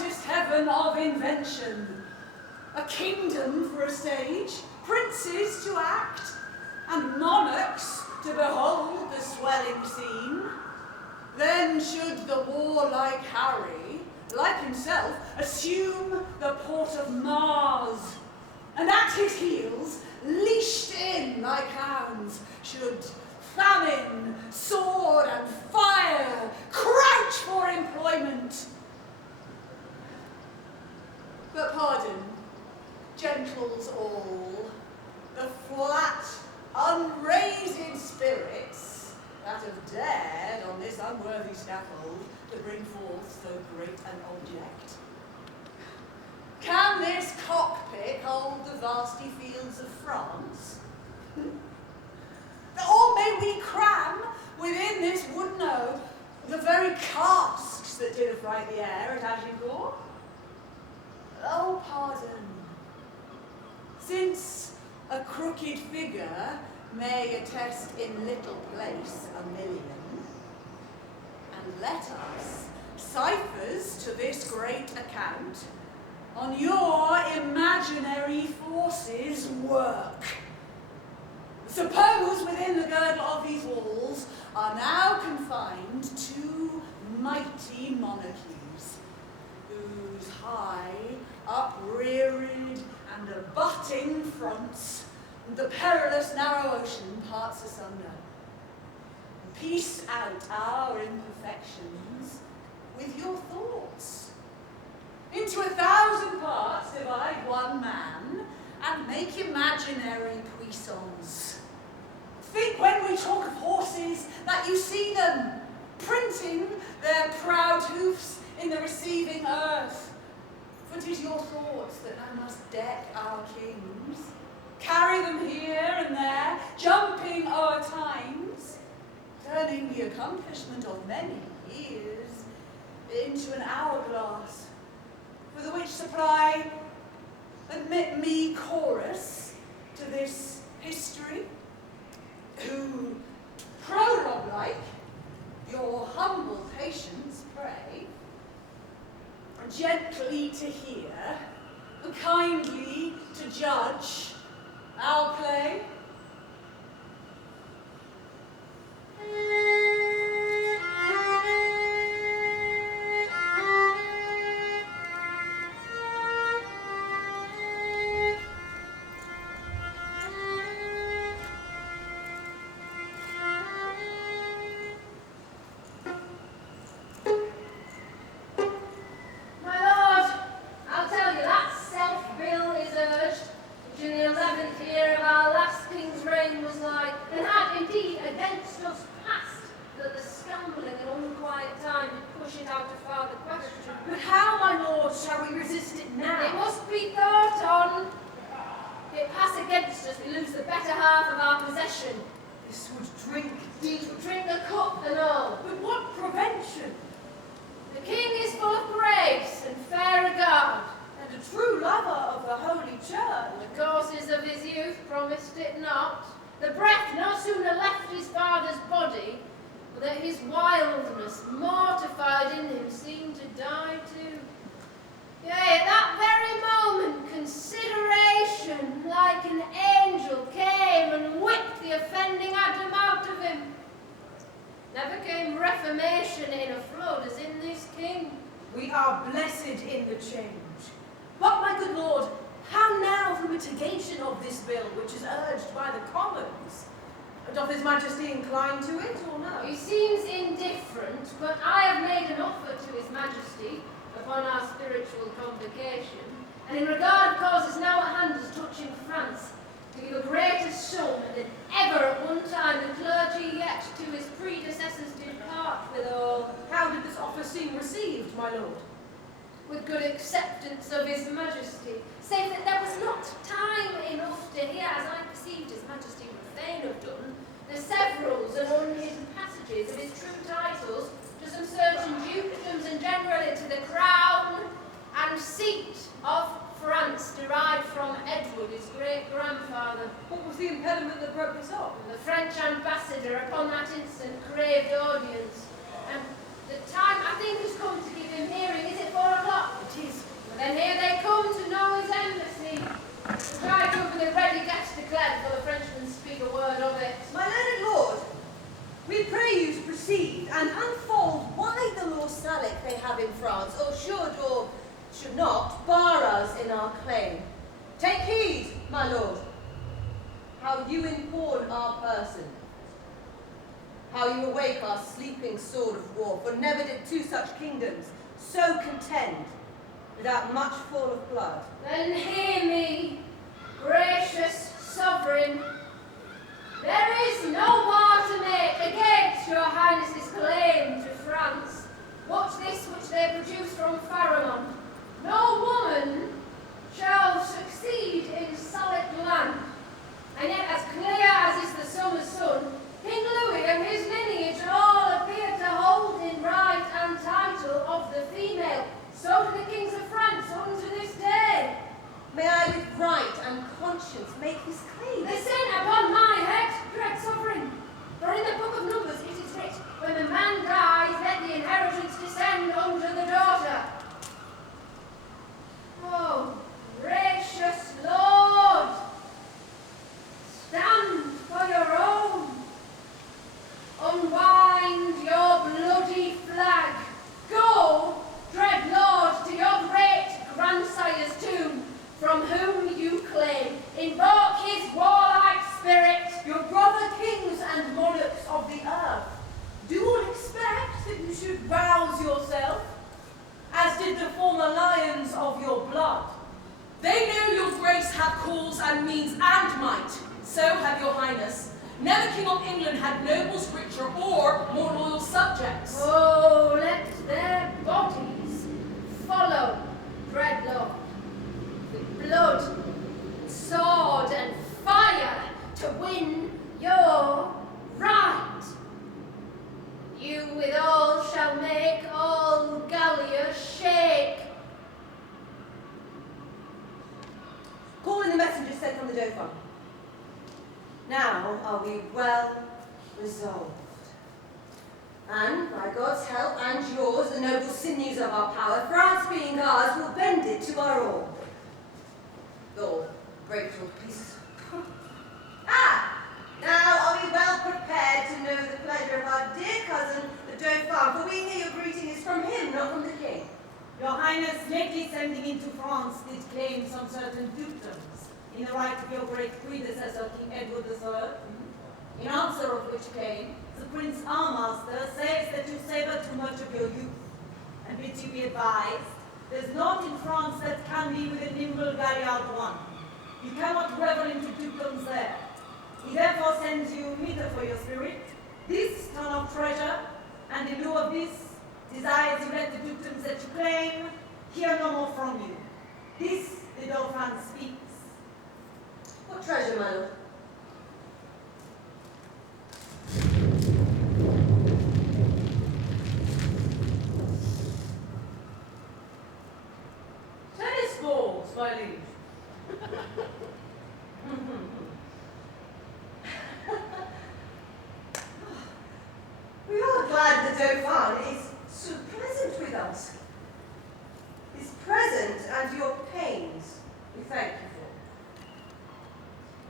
brightest heaven of invention. A kingdom for a stage, princes to act, and monarchs to behold the swelling scene. Then should the warlike Harry, like himself, assume the port of Mars, and at his heels, leashed in like hounds, should famine, sword, and fire crouch for employment. But pardon, gentles all, the flat, unraised spirits that have dared on this unworthy scaffold to bring forth so great an object. Can this cockpit hold the vasty fields of France? Or may we cram within this wood-no the very casks that did affright the air at Agincourt? Oh, pardon. Since a crooked figure may attest in little place 1,000,000, and let us, ciphers to this great account, on your imaginary forces work. Suppose within the girdle of these walls are now confined 2 mighty monarchies, whose high, upreared, and abutting fronts the perilous narrow ocean parts asunder. Piece out our imperfections with your thoughts. Into 1,000 parts divide one man, and make imaginary puissance. Think when we talk of horses that you see them, printing their proud hoofs in the receiving earth. For 'tis your thoughts that now must deck our kings, carry them here and there, jumping o'er times, turning the accomplishment of many years into an hourglass, for the which supply admit me chorus to this history, who, prologue-like, your humble patience pray, gently to hear, kindly to judge our play. Doth His Majesty incline to it, or no? He seems indifferent, but I have made an offer to His Majesty upon our spiritual convocation, and in regard causes now at hand as touching France, to give a greater sum than ever at one time the clergy yet to his predecessors did part withal. How did this offer seem received, my lord? With good acceptance of His Majesty, save that there was not time enough to hear, as I perceived His Majesty would fain have done, the severals and unhidden passages of his true titles to some certain dukedoms and generally to the crown and seat of France derived from Edward, his great-grandfather. What was the impediment that broke this off? The French ambassador upon that instant craved audience, and The time I think has come to give him hearing. Is it 4 o'clock? It is. Well, then here they come to know his embassy. The bride governor ready gets declared before the Frenchmen speak a word of it. My learned lord, we pray you to proceed and unfold why the law Salic they have in France, or should not, bar us in our claim. Take heed, my lord, how you inform our person, how you awake our sleeping sword of war, for never did two such kingdoms so contend without much fall of blood. Then hear me, gracious sovereign. There is no bar to make against your highness's claim to France, but this which they produce from Pharamond. No woman shall succeed in Salic land, and yet as clear as is the summer's sun, King Louis and his lineage all appear to hold in right and title of the female. So do the kings of France unto this day. May I with right and conscience make this claim? Listen upon my head, dread sovereign. For in the book of Numbers it is writ, when the man dies, let the inheritance descend unto the daughter. Oh, gracious Lord, stand for your own. Unwind your bloody flag. Go, dread Lord, to your great grandsire's tomb, from whom you claim. Invoke his warlike spirit. Your brother kings and monarchs of the earth do all expect that you should rouse yourself, as did the former lions of your blood. They know your grace hath cause and means and might. So have your highness. Never king of England had nobles richer or more loyal subjects. Oh, let their bodies follow, dread Lord, with blood, sword, and fire to win your right. You withal shall make all Gallia shake. Call in the messenger sent from the Dauphin. Now are we well resolved. And, by God's help and yours, the noble sinews of our power, France being ours, will bend it to our own. Lord, grateful peace. Now are we well prepared to know the pleasure of our dear cousin, the Dauphin, for we hear your greeting is from him, not from the king. Your Highness, lately sending into France, did claim some certain dukedoms, in the right of your great predecessor, King Edward III. In answer of which claim, the Prince our master says that you savor too much of your youth, and bids you be advised, there's naught in France that can be with a nimble galliard one. You cannot revel into dukedoms there. He therefore sends you meter for your spirit, this ton of treasure, and in lieu of this, desires you let the dukedoms that you claim hear no more from you. This the Dauphin speaks. What treasure, my lord? Tennis balls, my liege. We are glad the Dauphin is so pleasant with us. His present and your pains we thank you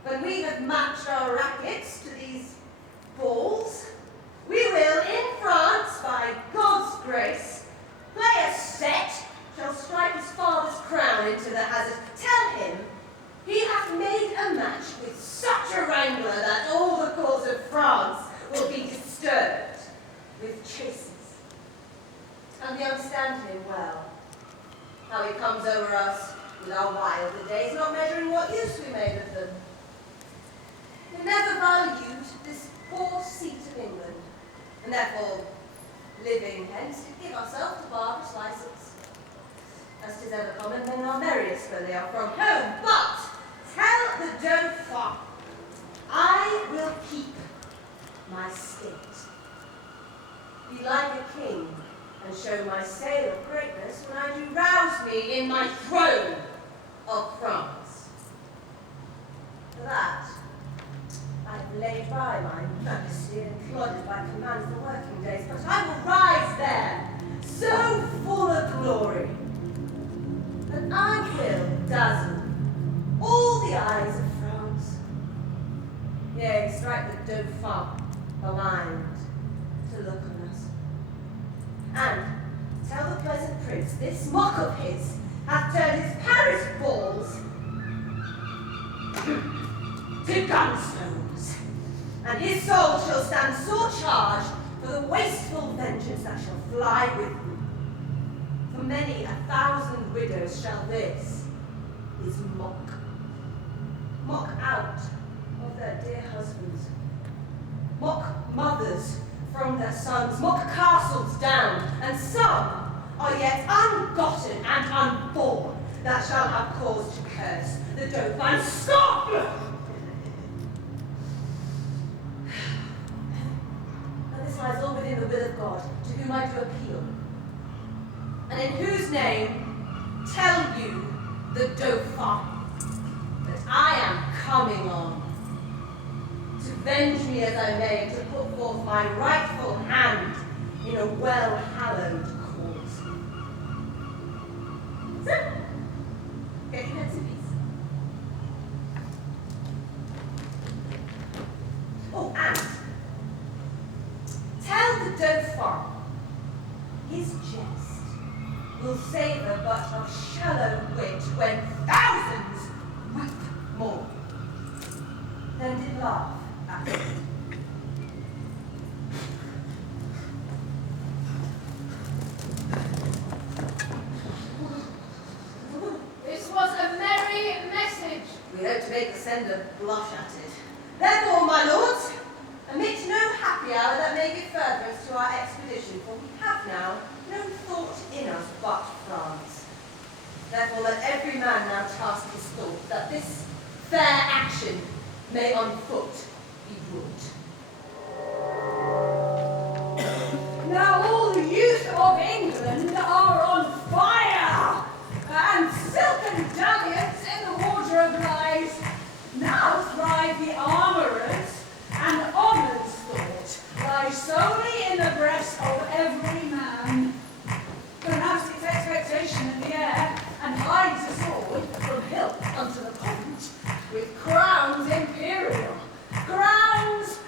for. When we have matched our rackets to these balls, we will, in France, by God's grace, play a set, shall strike his father's crown into the hazard. Tell him he hath made a match with such a wrangler that all the cause of France will be disturbed with chases. And we understand him well, how he comes over us with our wilder days, not measuring what use we made of them. We never valued this poor seat of England, and therefore, living hence, did give ourselves to barbarous license. As 'tis ever common, men are merriest when they are from home. But tell the Dauphin, I will keep my state, be like a king, and show my sail of greatness when I do rouse me in my throne of France. For that, I have laid by my majesty and plodded by command for working days, but I will rise there Dauphin aligned to look on us. And tell the pleasant prince this mock of his hath turned his Paris balls to gunstones, and his soul shall stand sore charged for the wasteful vengeance that shall fly with him. For many 1,000 widows shall this his mock out of their dear husbands, mock mothers from their sons, mock castles down, and some are yet ungotten and unborn that shall have cause to curse the Dauphin Scotland. And this lies all within the will of God, to whom I do appeal, and in whose name tell you, the Dauphin, that I am coming on, to venge me as I may, to put forth my rightful hand in a well-hallowed cause. So, get your heads in peace. Oh, and tell the Dauphin his jest will savour but of shallow wit when thousands weep more than did laugh at it. This was a merry message. We hope to make the sender blush at it. Therefore, my lords, omit no happy hour that may give furtherance to our expedition, for we have now no thought in us but France. Therefore, let every man now task his thought, that this fair action may on foot be brought. Now all the youth of England are on fire, and silken dalliance in the wardrobe lies. Now thrive the armourers, and honour's thought lies solely in the breast of every man. Perhaps its expectation in the air, and hides a sword from hilt unto the point, with crowns imperial, crowns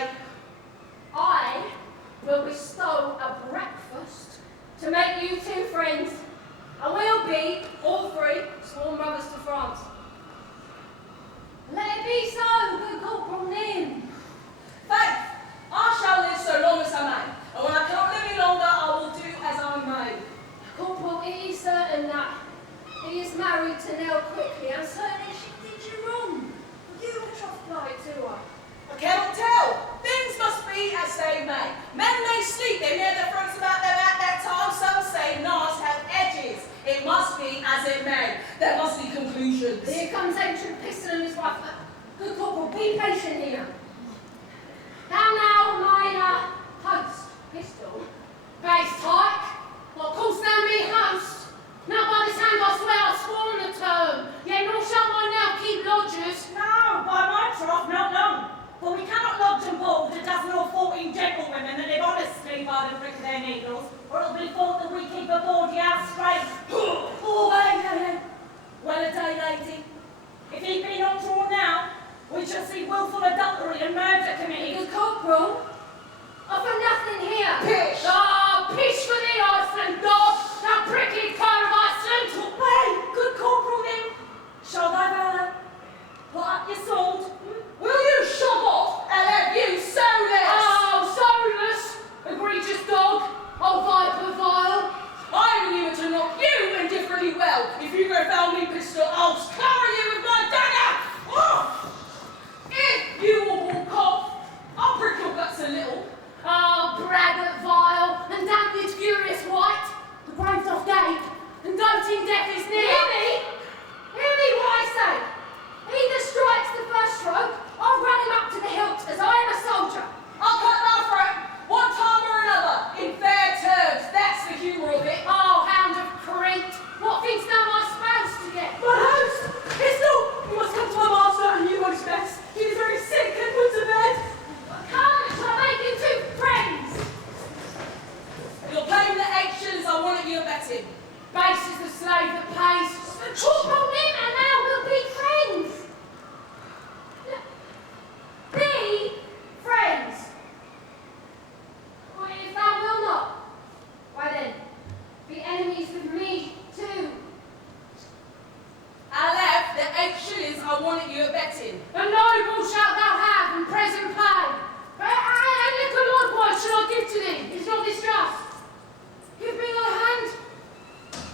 May. I will bestow a breakfast to make you two friends, and we'll be, all three, sworn brothers to France. Let it be so, good Corporal Nim. Faith, I shall live so long as I may, and when I cannot live any longer, I will do as I may. Corporal, it is certain that he is married to Nell quickly, and certainly she did you wrong. You were troth blight to her. I cannot tell. Things must be as they may. Men may sleep, they may have their throats about them at that time. Some say knives have edges. It must be as it may. There must be conclusions. Here comes ancient Pistol and his wife. Good Corporal, be patient here. Now, mine host, Pistol. Base tight. What calls thou me host? Now by this hand I swear I've sworn the term. Yet nor shall I now keep lodgers. No, by my troth, not long. For we cannot lodge and board a dozen or 14 gentlewomen that live honestly by the prick of their needles, or it'll be thought that we keep a bawdy house straight. Oh, hey. Well a day, lady. If he be not drawn now, we shall see wilful adultery and murder committed. Good Corporal, offer nothing here. Pish! Ah, pish for thee, Iceland dog, thou prickly cur of Iceland. Hey, good Corporal Nim, show thy valour. Put up your sword. Will you shove off and have you soulless? Oh, soulless, egregious dog, oh viper vile. I'm able to knock you indifferently well. If you go found me, Pistol, I'll scour you with my dagger. Oh! If you will walk off, I'll prick your guts a little. Oh, braggart vile, and damn this furious white. The grave doth gape, and doting death is near. Hear me what I say. He that strikes the first stroke, I'll run him up to the hilt, as I am a soldier. I'll cut thy throat, one time or another, in fair terms. That's the humour of it. Oh, hound of Crete, what thinkst thou my spouse to get? My host, Pistol, you must come to my master and you what's best. He is very sick and put to bed. Come, shall I make you two friends? You're paying the 8 shillings I wanted you betting. Base is the slave that pays. Corporal Nim, and now we'll be friends. Be friends. Or if thou will not, why then, be enemies with me too. I left the 8 shillings I wanted you betting. A noble shalt thou have and present pay. And little likewise shall I give to thee. Is not this just? Give me thy hand.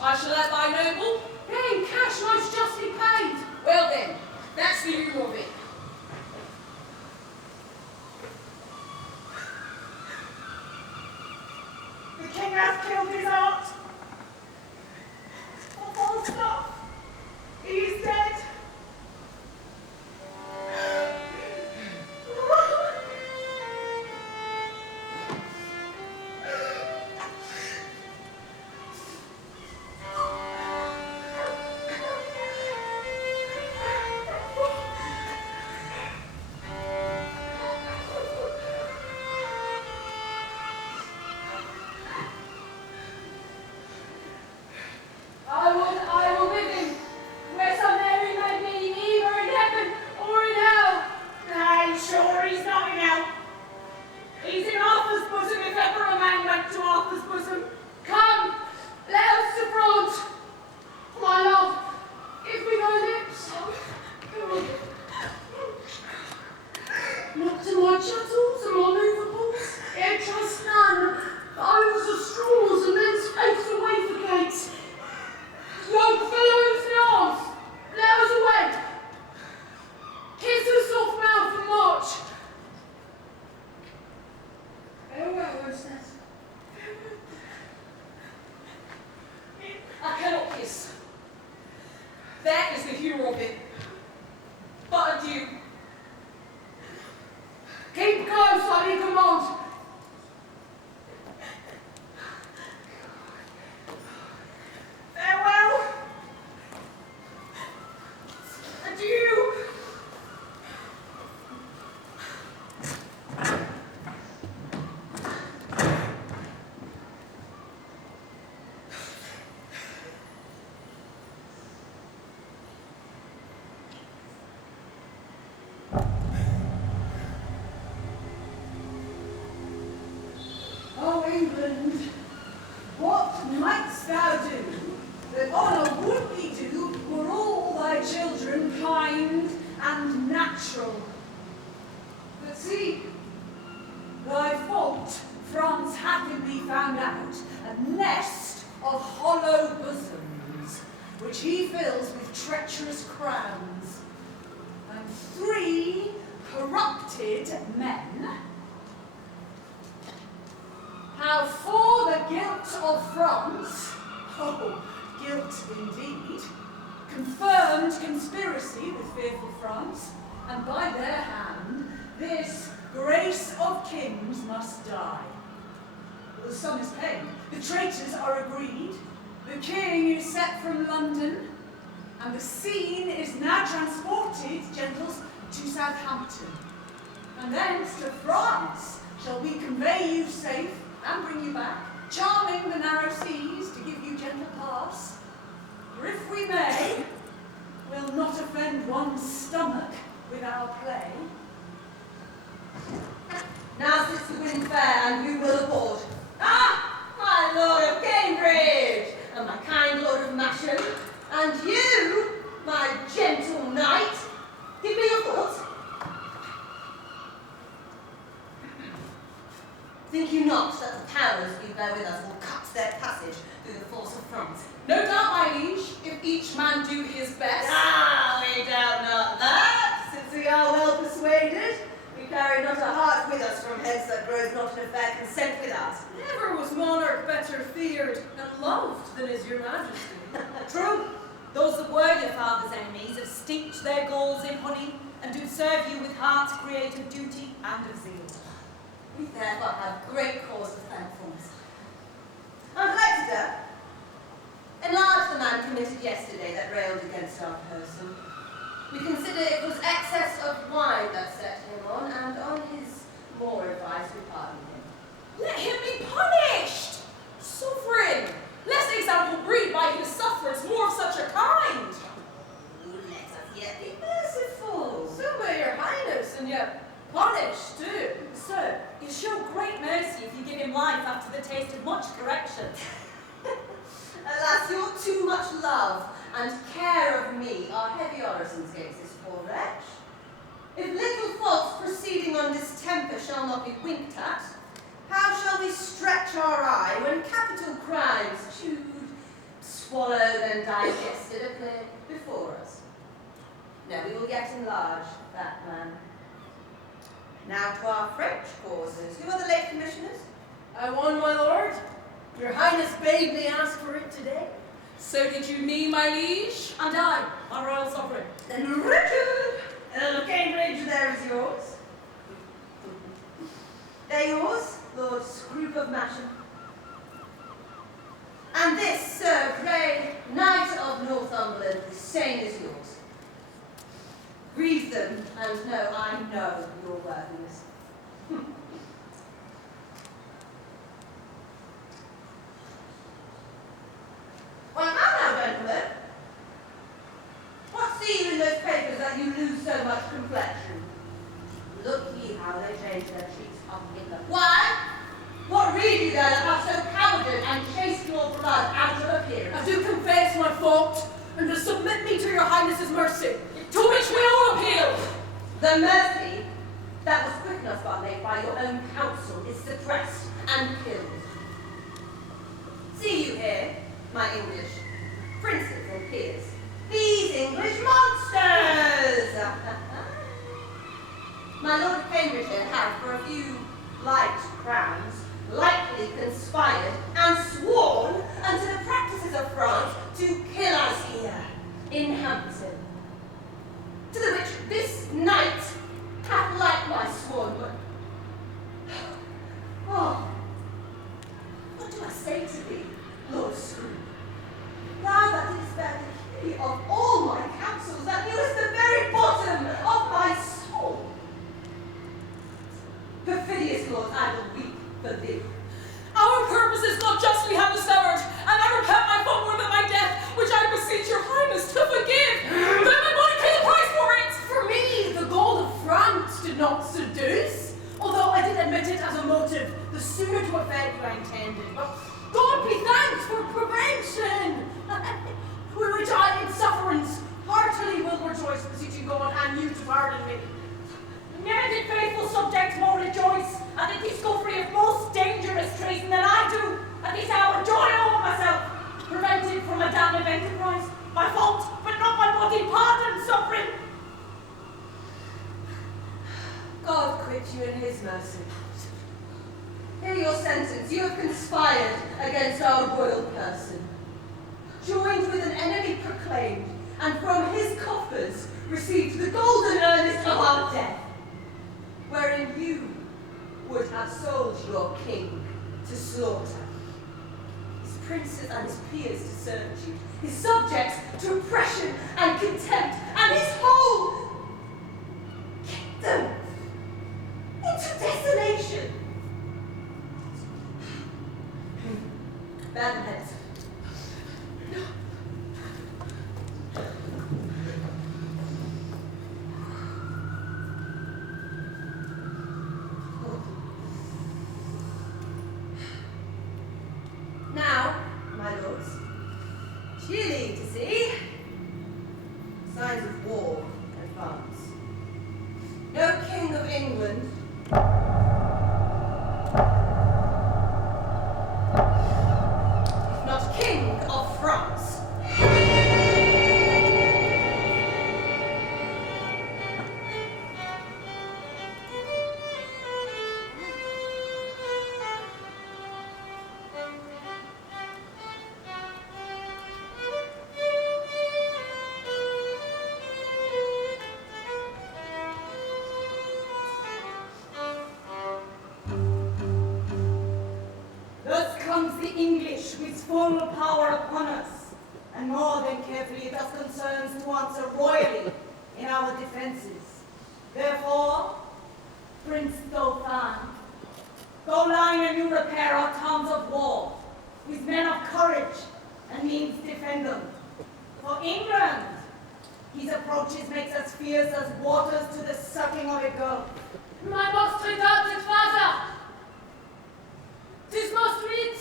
I shall have thy noble. Then cash most justly paid. Well then, that's the humour of it. The king has killed his aunt. Oh, full stop. He is dead. I will be England, what mightst thou do, that honour would be due, were all thy children kind and natural? But see, thy fault France hath in thee found out, a nest of hollow bosoms, which he fills with treacherous crowns, and 3 corrupted men. How for the guilt of France, oh, guilt indeed, confirmed conspiracy with fearful France, and by their hand this grace of kings must die. The sum is paid, the traitors are agreed, the king is set from London, and the scene is now transported, gentles, to Southampton. And thence to France shall we convey you safe, and bring you back, charming the narrow seas to give you gentle pass. For if we may, we'll not offend one's stomach with our play. Now sits the wind fair, and you will aboard. Ah, my lord of Cambridge, and my kind lord of Masham, and you, my gentle knight, give me your thoughts. Think you not that the powers we bear with us will cut their passage through the force of France? No doubt, my liege, if each man do his best. Ah, we doubt not that, since we are well persuaded. We carry not a heart with us from hence that grows not in a fair consent with us. Never was monarch better feared and loved than is your majesty. True, those that were your father's enemies have steeped their goals in honey and do serve you with hearts creative duty and of zeal. We therefore have great cause of thankfulness. And Exeter, enlarge the man committed yesterday that railed against our person. We consider it was excess of wine that set him on, and on his more advice we pardon him. Let him be punished! Sovereign, less example breed by his sufferance more of such a kind. Let us yet be merciful. So may your highness, and yet punished too. Sir, you show great mercy if you give him life after the taste of much correction. Alas, your too much love and care of me are heavy orisons against this poor wretch. If little faults proceeding on distemper shall not be winked at, how shall we stretch our eye when capital crimes, chewed, swallowed, and digested, are clear before us? No, we will yet enlarge that man. Now to our French causes. Who are the late commissioners? I won, my lord. Your highness bade me ask for it today. So did you me, my liege? And I, my royal sovereign. Then Richard, Earl of Cambridge, there is yours. They're yours, Lord Scroop of Masham. And this, Sir Grey, Knight of Northumberland, the same is yours. Breathe them, and know I know your worthiness. Well, now, gentlemen, what see you in those papers that you lose so much complexion? Look ye how they change their cheeks up in the... Why? What read you there that are so cowardly and chase your blood out of appearance? I do confess my fault, and to submit me to your highness's mercy, To which we all appeal. The mercy that was quick enough made by your own counsel is suppressed and killed. See you here, my English princes and peers, these English monsters! My Lord of Cambridge here have, for a few light crowns, lightly conspired and sworn unto the practices of France to kill us here in Hampton. To the which this knight hath likewise sworn. Oh, what do I say to thee, Lord Scroop? Thou that didst bear the key of all my counsels, that knewest the very bottom of my soul. Perfidious Lord, I will weep for thee. Our purposes not justly have discovered, and I repent my fault more than my death, which I beseech your highness to forgive. Then I want to pay the price for it. for me, the gold of France did not seduce, although I did admit it as a motive intrusive, the sooner to effect you intended. But God be thanked for prevention, with which I in sufferance heartily will rejoice, beseeching God and you to pardon me. Never did faithful subjects more rejoice at the discovery of most dangerous treason than I do at this hour. Joy over myself, prevented from a damned enterprise, my fault, but not my body pardon suffering. God quit you in his mercy. Hear your sentence. You have conspired against our royal person, joined with an enemy proclaimed, and from his coffers received the golden earnest of our death, wherein you would have sold your king to slaughter, his princes and his peers to servitude, his subjects to oppression and contempt, and his whole kingdom into desolation. Bad heads. Now, my lords, cheerly to see signs of war advance. No king of England not King of France. Thus comes the English with full power upon us, and more than carefully it us concerns to answer royally in our defences. Therefore, Prince Dauphin, go line and you repair our towns of war, with men of courage and means defend them. For England, his approaches makes us fierce as waters to the sucking of a goat. My most redoubted father! 'Tis most meet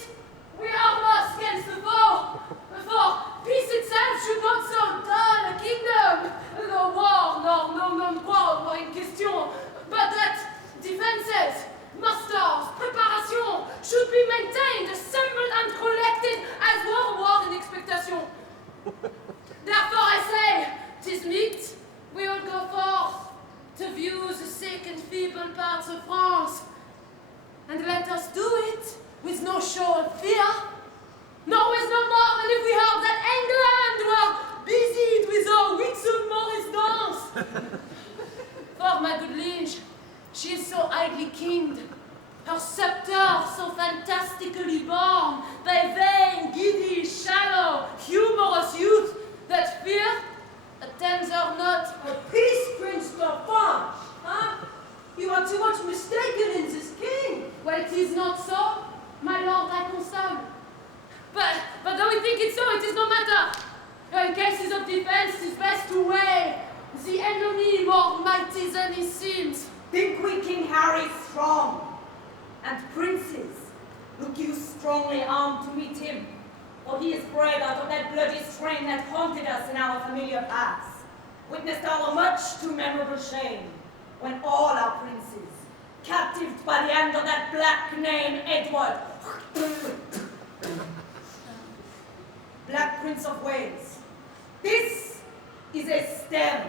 we arm us against the foe, for peace itself should not so dull a kingdom, though war nor no non-war were in question, but that defences, musters, preparation should be maintained, assembled and collected as war in expectation. Therefore I say, 'tis meet we all go forth to view the sick and feeble parts of France, and let us do it with no show of fear, nor with no more than if we heard that England were busied with our Westmorland dance. For my good liege, she is so idly kinged, her sceptre so fantastically borne by vain, giddy, shallow, humorous youth, that fear attends her not. Peace, Prince Dauphin, huh? You are too much mistaken in this king. Well, it is not so, my lord thy Constable. But though we think it so, it is no matter. In cases of defense, it is best to weigh the enemy more mighty than he seems. Think we King Harry strong, and princes, look you strongly armed to meet him, for he is bred out of that bloody strain that haunted us in our familiar past, witnessed our much too memorable shame, when all our princes, captived by the hand of that black name Edward, Black Prince of Wales. This is a stem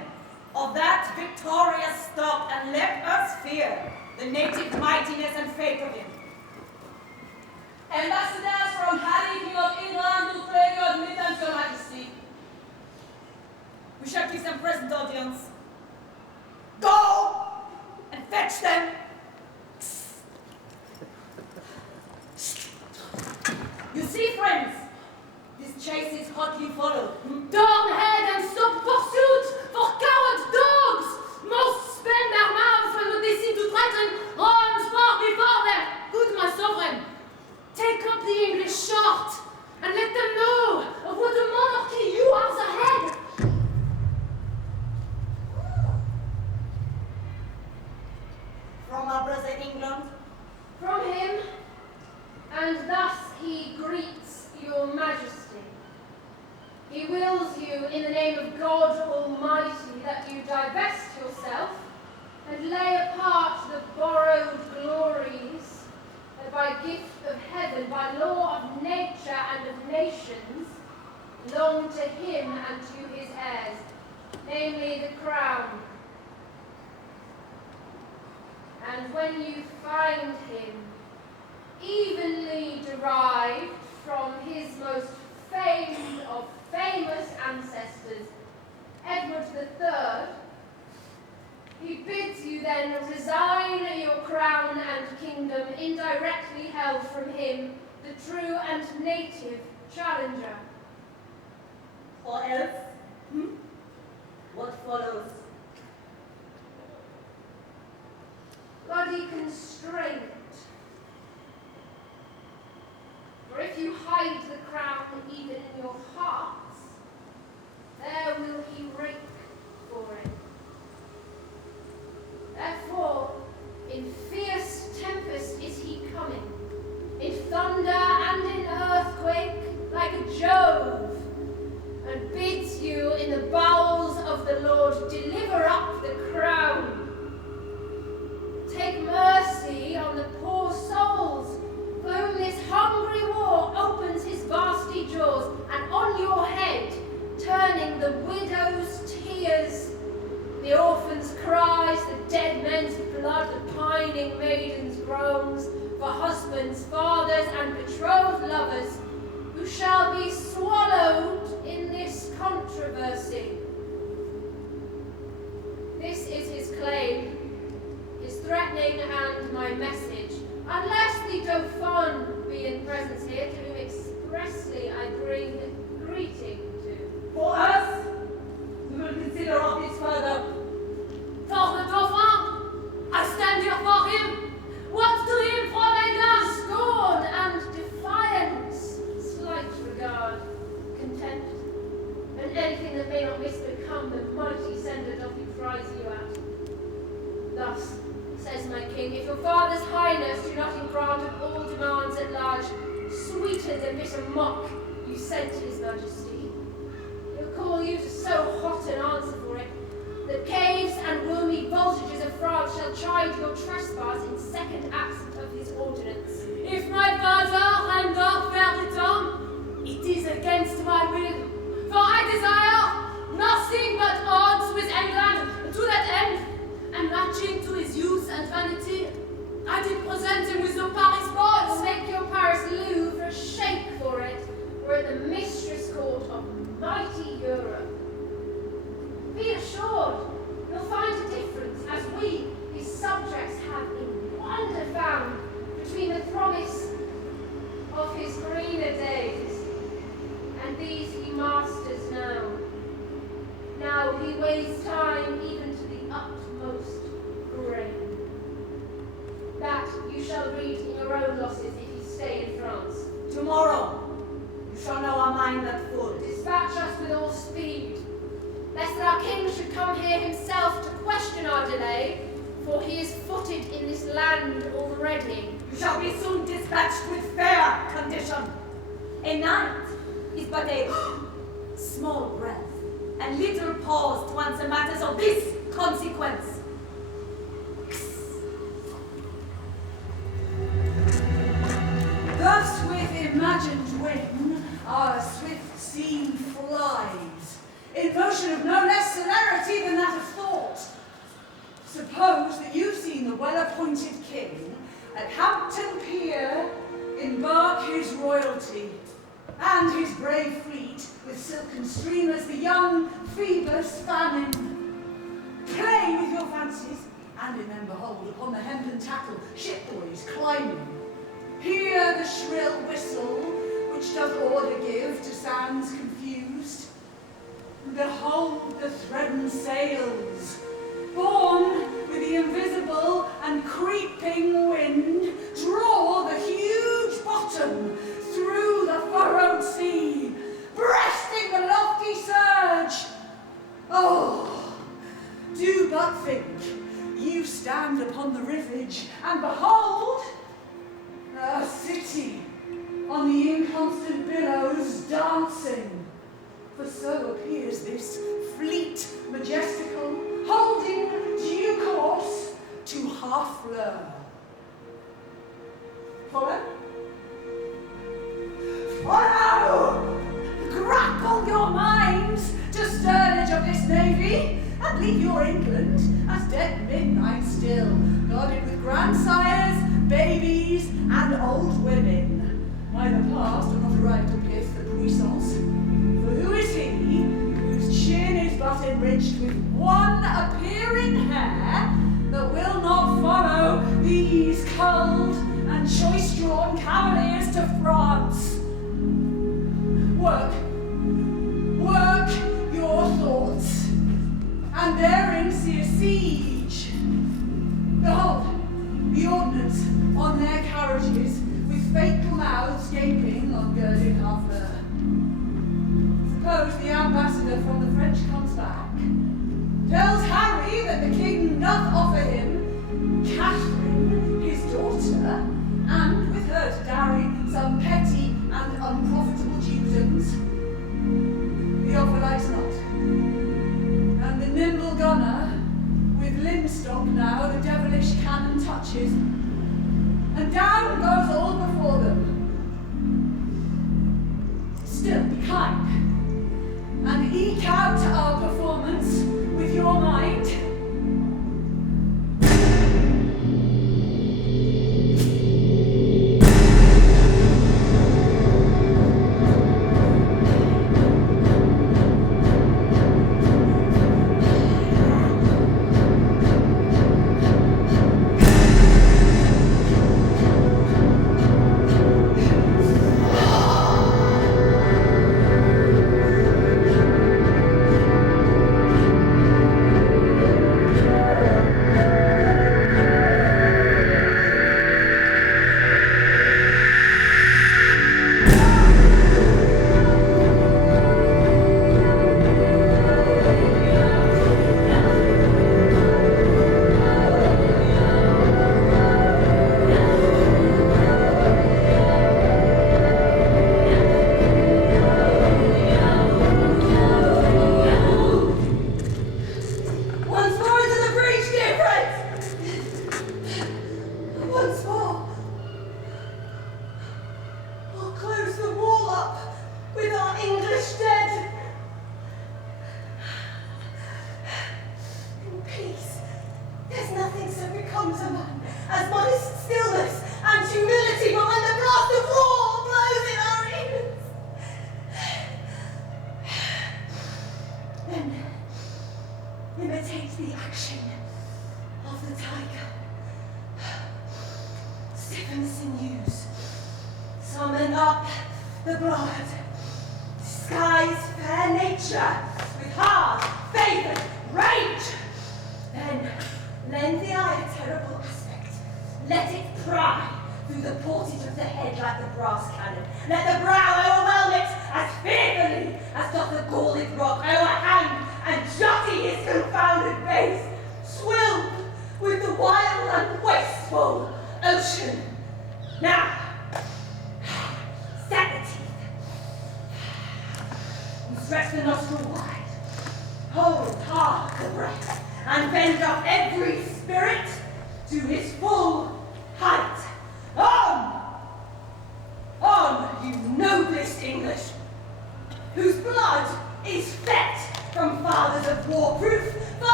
of that victorious stock, and let us fear the native mightiness and fate of him. Ambassadors from Harry, King of England, will pray your admittance, Your Majesty. We shall give them present audience. Go and fetch them. You see, friends, this chase is hotly followed. Turn head and stop pursuit, for coward dogs most spend their mouths when they seem to threaten, runs far before them. Good, my sovereign, take up the English short, and let them know of what a monarchy you are the head. From when you find him, evenly derived from his most famed of famous ancestors, Edward III, he bids you then resign your crown and kingdom indirectly held from him, the true and native challenger. Or else, what follows? Bloody constraint. For if you hide the crown even in your hearts, there will he rake for it. Therefore, in fierce tempest is he coming, in thunder and in earthquake, like a Jove, and bids you in the bowels of the Lord deliver up the crown. Take mercy on the poor souls, for whom this hungry war opens his vasty jaws, and on your head, turning the widow's tears, the orphan's cries, the dead men's blood, the pining maiden's groans, for husbands, fathers, and betrothed lovers, who shall be swallowed in this controversy. This is his claim, his threatening, and my message, unless the Dauphin be in presence here, to whom expressly I bring greeting to. For us, we will consider of this further. For the Dauphin, I stand here for him. What to him from England? Scorn and defiance, slight regard, contempt, and anything that may not misbecome the mighty sender doth he prize you at. Thus, says my king, if your father's highness do not grant of all demands at large, sweeter than bitter mock you sent his majesty, he'll call you to so hot an answer for it, that caves and roomy voltages of France shall chide your trespass in second accent of his ordinance. If my father render verdict, it is against my will, for I desire nothing but odds with England to that end, and matching to his youth and vanity, I did present him with the Paris balls. Make your Paris Louvre shake for it, were it the mistress court of mighty Europe. Be assured, you'll find a difference, as we, his subjects, have in wonder found between the promise of his greener days and these he masters now. Now he weighs time even to the utmost grain. That you shall read in your own losses if you stay in France. Tomorrow, you shall know our mind at full. Dispatch us with all speed, lest our king should come here himself to question our delay, for he is footed in this land already. You shall be soon dispatched with fair condition. A night is but a small breath, and little pause to answer matters of this consequence. Thus with imagined wing, our swift scene flies, in motion of no less celerity than that of thought. Suppose that you've seen the well-appointed king at Hampton Pier embark his royalty, and his brave fleet with silken streamers, the young Phoebus Famine. Play with your fancies, and in them behold, upon the hempen tackle, shipboys climbing. Hear the shrill whistle, which doth order give to sounds confused. Behold the threatened sails, borne with the invisible and creeping wind, draw the huge bottom through the furrowed sea, breasting the lofty surge. Oh, do but think, you stand upon the rivage, and behold, a city on the inconstant billows dancing. For so appears this fleet majestical, holding due course to Harfleur. Follow? Follow! Grapple your minds to sternage of this navy, and leave your England as dead midnight still, guarded with grandsires, babies, and old women. Neither past or not arrived to pierce the puissance. For who is he whose chin is but enriched with one appearing hair that will not follow these culled and choice-drawn cavaliers to France? Work your thoughts, and therein see a siege. Behold, the ordnance on their carriages, with fatal mouths gaping on girded Harfleur. Suppose the ambassador from the French comes back, tells Harry that the king doth offer him Katherine, his daughter, and with her to dowry some petty and unprofitable dukedoms. The offer likes not, and the nimble gunner, with linstock now the devilish cannon touches, and down goes all before them. Still be kind, and eke out our performance with your mind.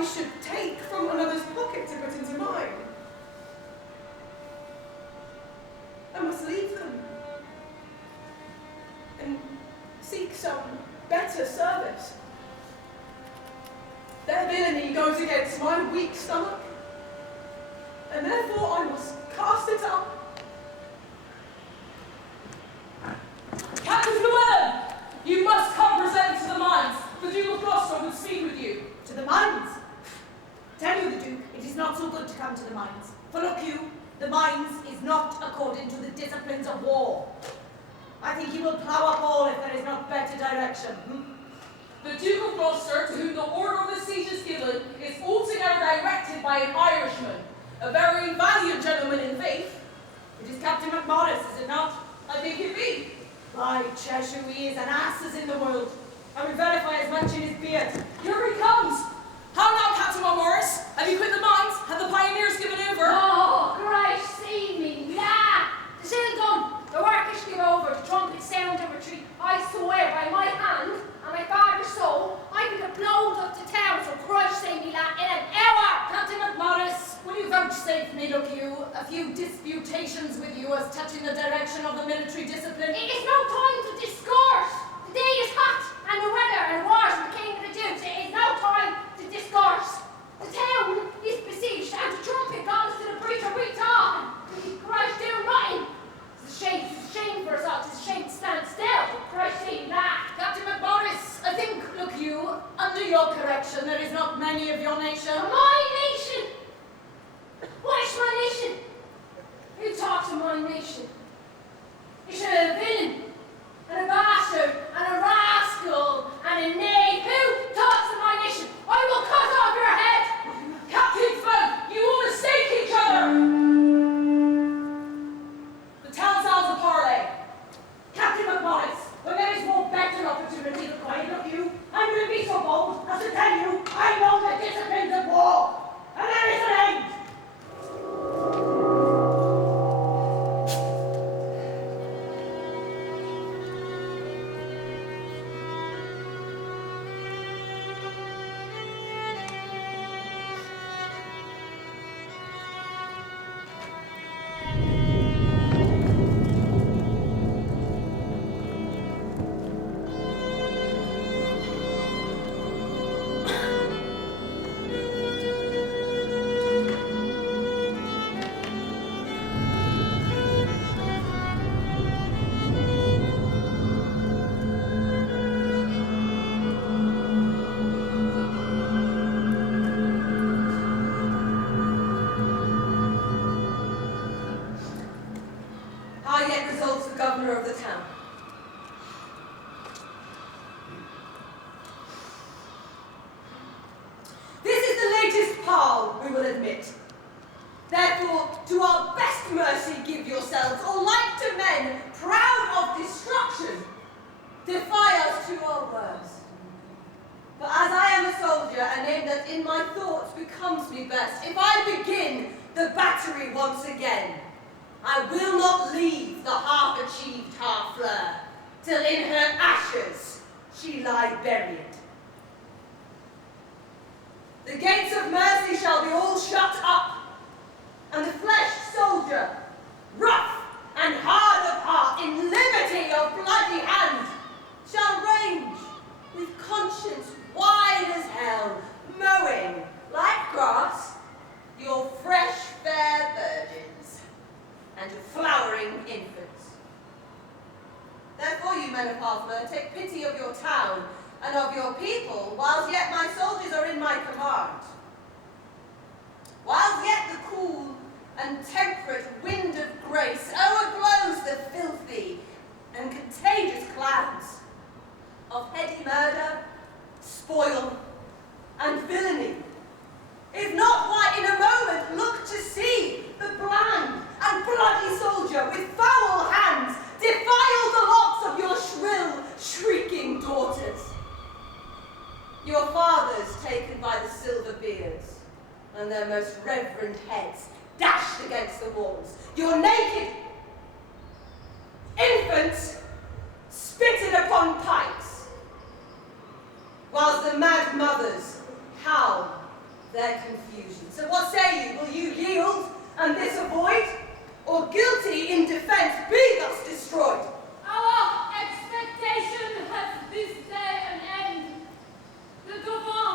I should take from another's pocket to put into mine. I must leave them and seek some better service. Their villainy goes against my weak stomach, and therefore I must cast it up. Captain Fluellen, you must come present to the mines. The Duke of Gloucester would speak with you. To the mines? Tell you the Duke, it is not so good to come to the mines. For look you, the mines is not according to the disciplines of war. I think he will plough up all if there is not better direction. The Duke of Gloucester, to whom the order of the siege is given, is altogether directed by an Irishman, a very valiant gentleman in faith. It is Captain Macmorris, is it not? I think it be. By Cheshire, he is an ass as in the world. I will verify as much in his beard. Here he comes. How now, Captain Macmorris? Have you quit the mines? Have the pioneers given over? Oh, Christ, see me, yeah! The sail done, the work is give over, the trumpet sound and retreat. I swear by my hand and my father's soul, I could have blown up to town, so Christ save me, lad, in an hour! Captain Macmorris, will you vouchsafe me, look you, a few disputations with you as touching the direction of the military discipline? It is no time to discourse. The day is hot, and the weather and wars with the king and the dukes. It is no time to discourse. The town is besieged, and the trumpet goes to the breach of we talk. Christ do nothing. It's a shame for us all. It's a shame to stand still. Christ ain't that. Captain Macmorris, I think, look you, under your correction, there is not many of your nation. My nation? What is my nation? Who talks of my nation? It's a villain, and a bastard, and a rascal, and a knave. Who talks of my nation? I will cut off your head! Captain Fluellen, you will mistake each other. The town sounds a parley. Captain Macmorris, when there is no better opportunity to quiet, look you, I will be so bold as to tell you I know the disciplines of war, and there is an end. Of the town. This is the latest parle, we will admit. Therefore, to our best mercy give yourselves, or like to men proud of destruction, defy us to our worst. For as I am a soldier, a name that in my thoughts becomes me best, if I begin the battery once again, I will not leave the half-achieved Harfleur, till in her ashes she lie buried. The gates of mercy shall be all shut up, and the fleshed soldier, rough and hard of heart, in liberty of bloody hand, shall range with conscience wide as hell, mowing, like grass, your fresh fair virgins and your flowering infants. Therefore, you men of Harfleur, take pity of your town and of your people, whilst yet my soldiers are in my command. Whilst yet the cool and temperate wind of grace o'erblows the filthy and contagious clouds of heady murder, spoil, and villainy, if not why in a moment look to see the bland and bloody soldier with foul hands defile the locks of your shrill, shrieking daughters. Your fathers taken by the silver beards, and their most reverend heads dashed against the walls. Your naked infants spitted upon pikes, whilst the mad mothers howl their confusion. So what say you? Will you yield and this avoid? Or guilty in defence be thus destroyed? Our expectation has this day an end. The Dauphin,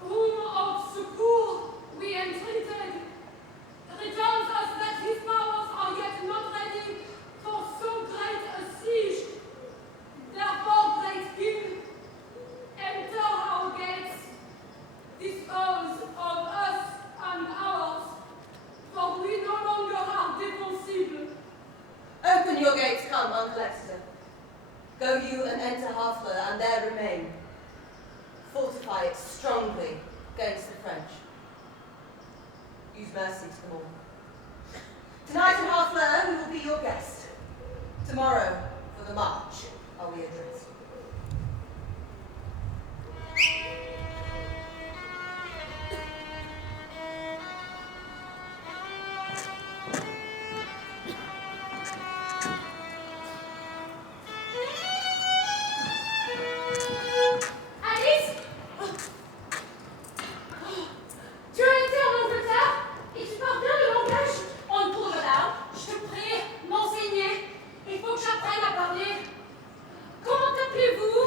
whom of succour we entreated, returns us that his powers are yet not ready for so great a siege. Therefore, great king, enter our gates, dispose of us and ours, for we no longer are defensible. Open your gates, come, Uncle Exeter. Go you and enter Harfleur, and there remain. Fortify it strongly against the French. Use mercy to them all. Tonight in Harfleur we will be your guest. Tomorrow, for the march, are we addressed. Alice, tu as été en Angleterre et tu parles bien le langage. On le trouve là. Je te prie, m'enseigner. Il faut que j'apprenne à parler. Comment appelez-vous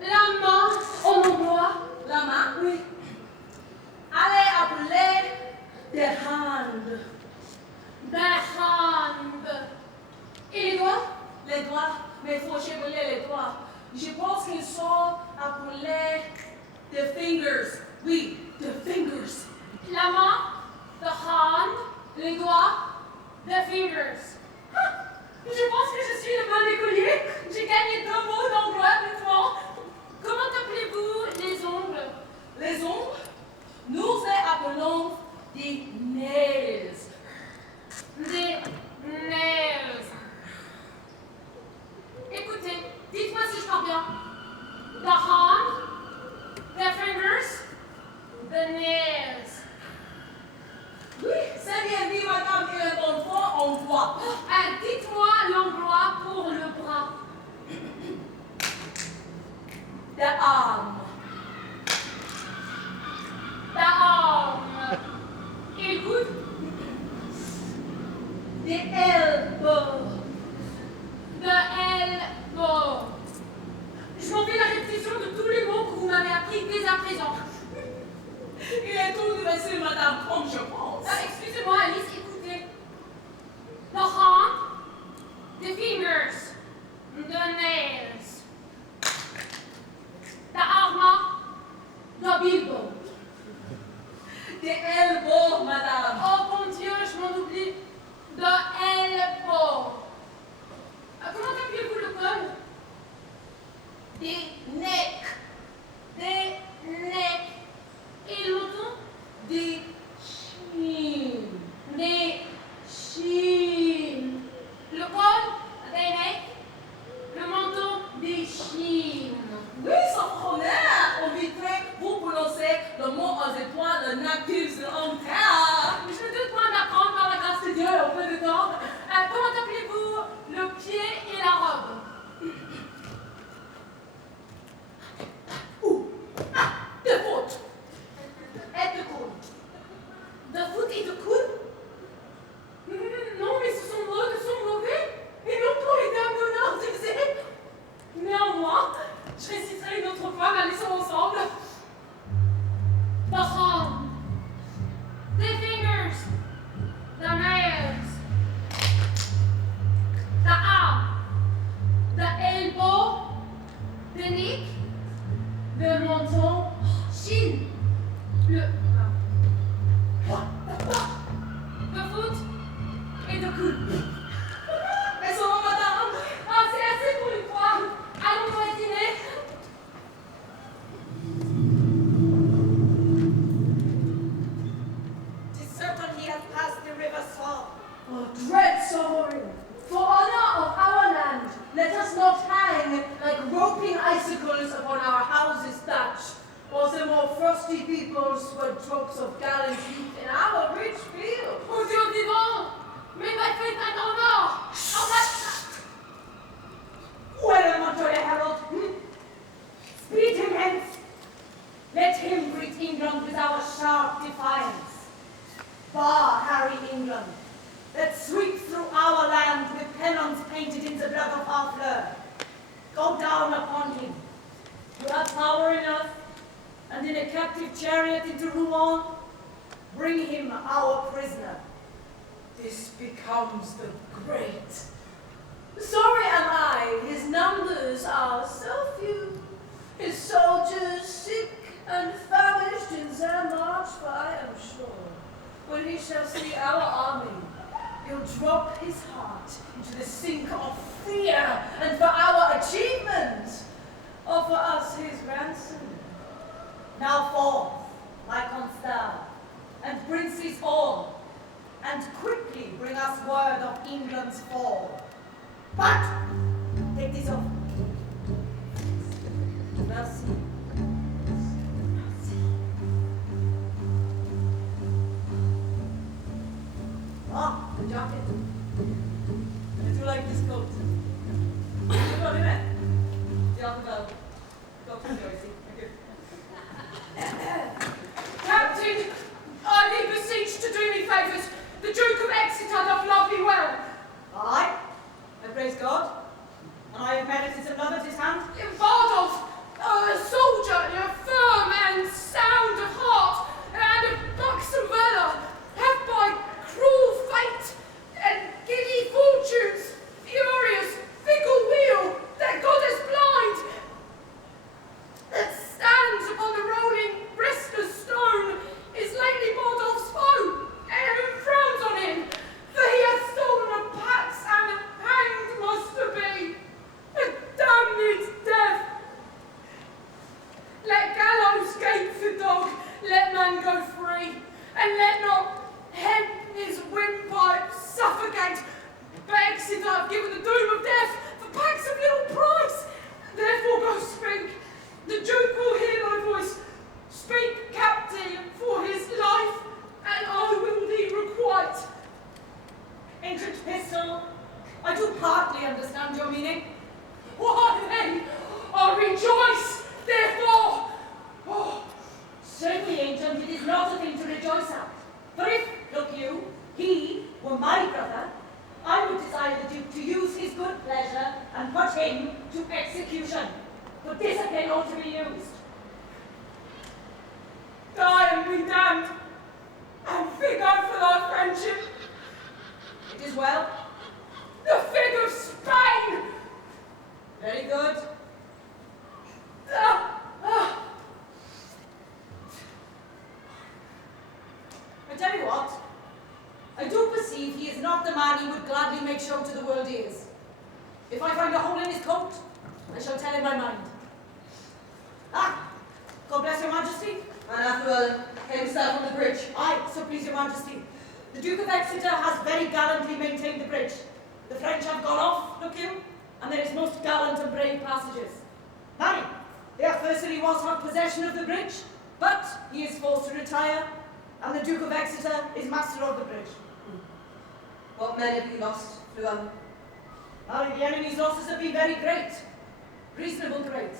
la main en anglais? La main? Oui. Allez appeler the hand. The hand. Et les doigts? Les doigts, mais il faut chevalier les doigts. Je pense qu'ils sont appelés the fingers. Oui, the fingers. La main, the hand, les doigts, the fingers. Ah, je pense que je suis le bon écolier. J'ai gagné 2 mots d'anglais uniquement. Comment appelez-vous les ongles? Les ongles, nous les appelons des nails. Des nails. Écoutez, dites-moi si je parle bien. The hand, the fingers, the nails. Oui, c'est bien dit, madame, et un enfant en voix. Dites-moi l'endroit pour le bras. The arm. The arm. Et le coude? The elbow. The elbow. Je m'en fais la répétition de tous les mots que vous m'avez appris dès à présent. Il est tout facile, madame, comme je pense. Excusez-moi, Alice, écoutez. The hand, the fingers, the nails. The arm, the bilbo. The elbow, madame. Oh mon Dieu, je m'en oublie. The elbow. Comment appelez-vous le col? The neck. The neck. Et le menton? The chin. The chin. Le col? The neck. Le menton? The chin. Oui, sans problème. On voudrait vous prononcer le mot aux étoiles, le natif en terre. Je ne doute point d'apprendre par la grâce de Dieu en peu de temps. Comment appelez-vous le pied et la robe? Ah, the foot. Et de coude. De foot et de coude? Non, mais ce sont mots de son mauvais. Et non pour les dames d'honneur, tu sais. Néanmoins, je réciterai une autre fois ma leçon ensemble. The hand, the fingers, the nails, the arm, the elbow, the neck, le menton, chin, le foot et le coude. Mais ça va, madame? Ah, c'est assez pour une fois. Allons-nous à dîner. Tis certain he hath passed the river Swamp. Oh, dread sovereign, for honor of our land, let us not hang like roping icicles upon our houses' thatch, or the more frosty people sweat drops of gallant youth in our rich field. Mon Dieu vivant, mais ma fête est en or. Well, Montjoy Herald, speed him hence. Let him greet England with our sharp defiance. Bar Harry England, that sweeps through our land with pennons painted in the blood of Harfleur. Go down upon him. You have power enough, and in a captive chariot into Rouen, bring him our prisoner. This becomes the great. Sorry am I, his numbers are so few, his soldiers sick and famished in their march, for I am sure, when he shall see our army, he'll drop his heart into the sink of fear, and for our achievement, offer us his ransom. Now forth, my Constable, and princes all, and quickly bring us word of England's fall. But, take this off. Merci. Ah, the jacket. I do like this coat. You got in it? The other bell. Got to Joycey. Thank you. Captain, I need beseech to do me favours. The Duke of Exeter doth love me well. Aye, I praise God. And I have merited some love at his hand. Bardolph, a soldier, firm and sound of heart, and of buxom valour, have by cruel fate and giddy fortunes, furious, fickle wheel, that God is blind, that stands upon the rolling restless stone, is lately Bardolph's foe, and frowns on him, for he hath stolen a pax and hanged must be, a damned death. Let gallows gape the dog, let man go free, and let not hemp his windpipe suffocate. But Exeter have given the doom of death for packs of little price. Therefore go speak. The Duke will hear thy voice. Speak, Captain, for his life, and I will thee requite. Ancient pistol, I do partly understand your meaning. Why then, I rejoice, therefore. Oh, Certainly, ancient, it is not a thing to rejoice at. For if, look you, he were my brother, I would desire the Duke to use his good pleasure and put him to execution. But discipline ought to be used. die and be damned, and fig out for thy friendship. It is well. The fig of Spain. Very good. I tell you what, I do perceive he is not the man he would gladly make show to the world he is. If I find a hole in his coat, I shall tell him my mind. Ah, God bless your majesty. And Fluellen came himself on the bridge. Aye, so please your majesty. The Duke of Exeter has very gallantly maintained the bridge. The French have gone off, look you, and there is most gallant and brave passages. Marry, the adversary was not possession of the bridge, but he is forced to retire, and the Duke of Exeter is master of the bridge. What men have you lost, Fluellen? Marry, the enemy's losses have been very great, reasonable great.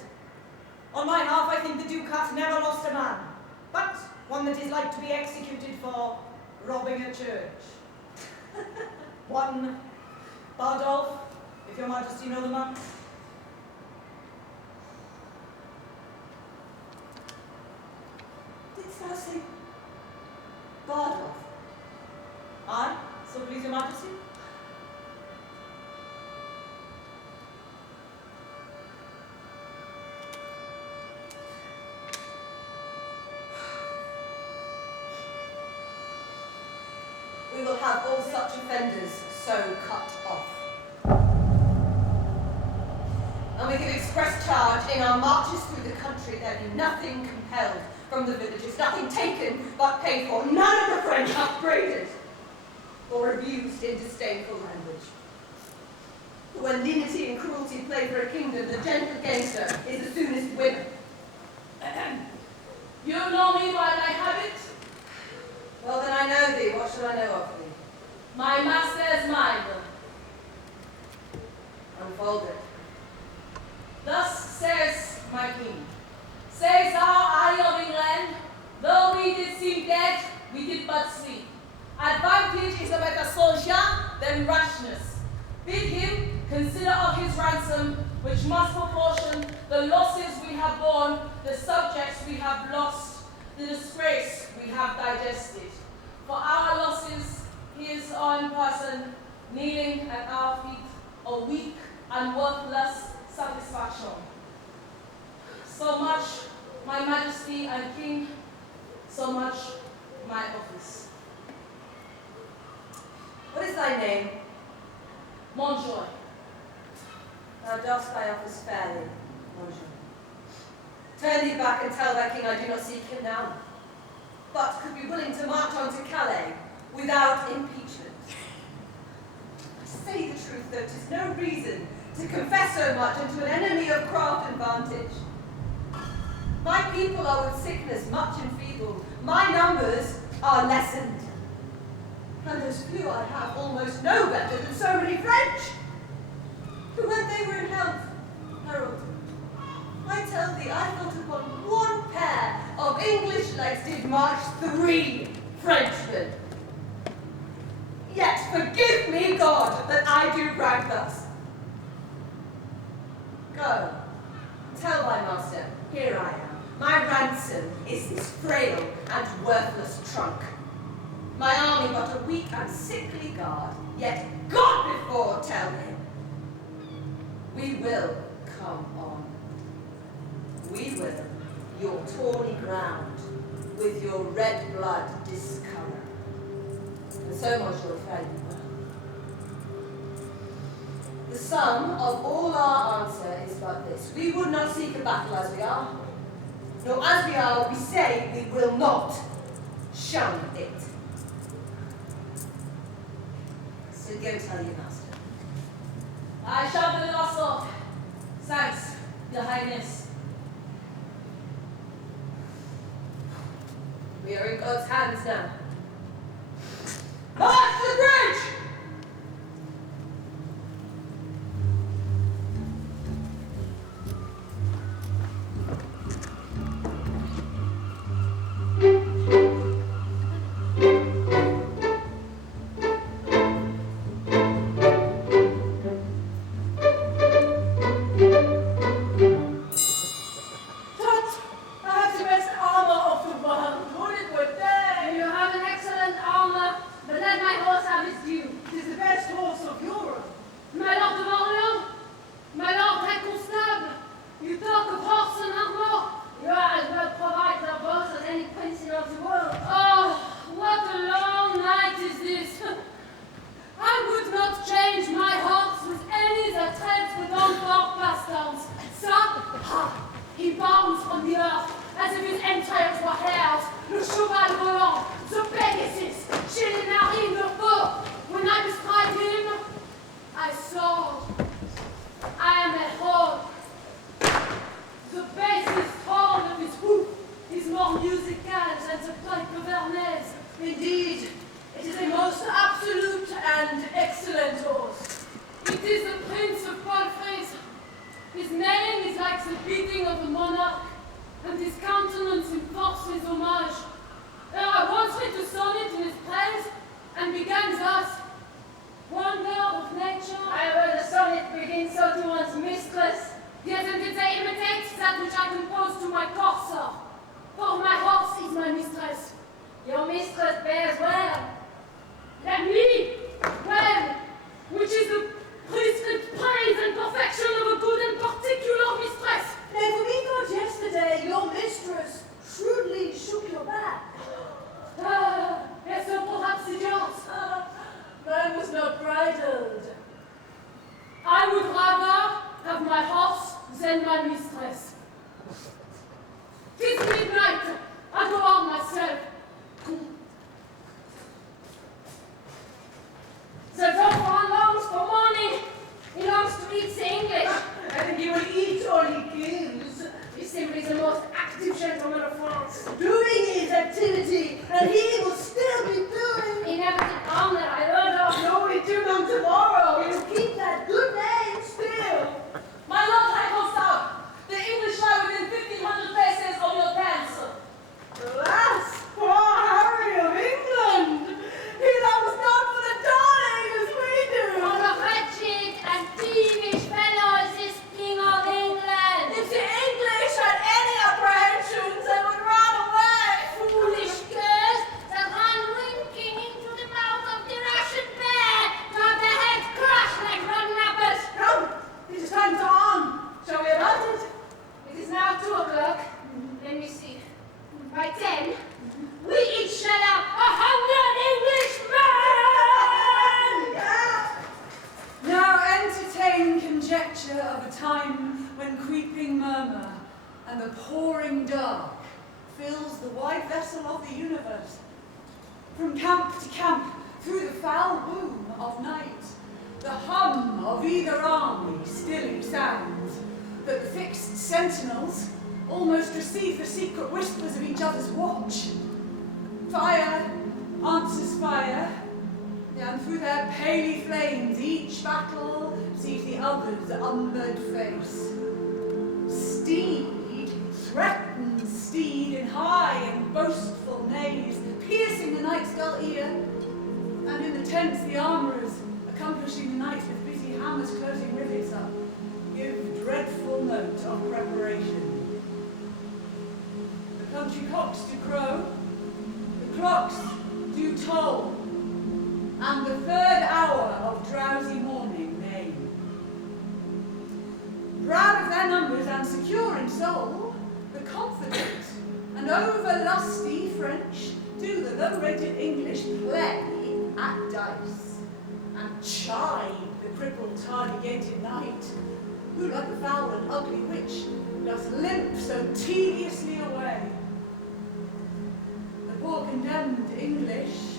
On my half, I think the Duke hath never lost a man, but one that is like to be executed for robbing a church. One Bardolph, if your majesty know the man. Didst thou say Bardolph? Aye, so please your majesty. We will have all such offenders so cut off. And we give express charge in our marches through the country there be nothing compelled from the villages, nothing taken but paid for, none of the French upbraided or abused in disdainful language. For when lenity and cruelty play for a kingdom, the gentle gangster is the soonest winner. You know me by thy habit, Well, then I know thee. What shall I know of thee? my master's mind. Unfold it. Thus says my king, says thou I of we did seem dead, we did but sleep. Advantage is a better soldier than rashness. Bid him consider of his ransom, which must proportion the losses we have borne, the subjects we have lost, the disgrace we have digested. For our losses, his own person, kneeling at our feet, a weak and worthless satisfaction. So much my majesty and king, so much my office. What is thy name? Montjoy. Thou dost thy office fairly, Montjoy. Turn thee back and tell thy king I do not seek him now, but could be willing to march on to Calais without impeachment. I say the truth, though 'tis no reason to confess so much unto an enemy of craft and vantage. My people are with sickness much enfeebled, my numbers are lessened. And as few I have almost no better than so many French, who when they were in health, Harold, I tell thee, I thought upon one pair of English legs did march 3 Frenchmen. Yet forgive me, God, that I do brag thus. Go, tell thy master, here I am. My ransom is this frail and worthless trunk. My army but a weak and sickly guard, yet God before tell him, we will come on. We will your tawny ground with your red blood discolour. And so much your fairly well. The sum of all our answer is but this. We would not seek a battle as we are, nor as we are, we say we will not shun it. So go tell your master. I shall be the loss of. Thanks, your highness. We are in God's hands now. March to the bridge! Tut! I have the best armor of the world. Would it were day! You haven't fills the wide vessel of the universe. From camp to camp, through the foul boom of night, the hum of either army stilling sounds, that the fixed sentinels almost receive the secret whispers of each other's watch. Fire answers fire, and through their paly flames each battle sees the other's umbered face. Steed threatens steed in high and boastful neighs, piercing the knight's dull ear, and in the tents the armourers, accomplishing the knights with busy hammers closing rivets up, give dreadful note of preparation. The country cocks do crow, the clocks do toll, and the third hour of drowsy morning name. Proud of their numbers and secure in soul, the confident and over-lusty French do the low-rated English play at dice, and chide the crippled tardy-gated knight, who like a foul and ugly witch doth limp so tediously away. The poor condemned English,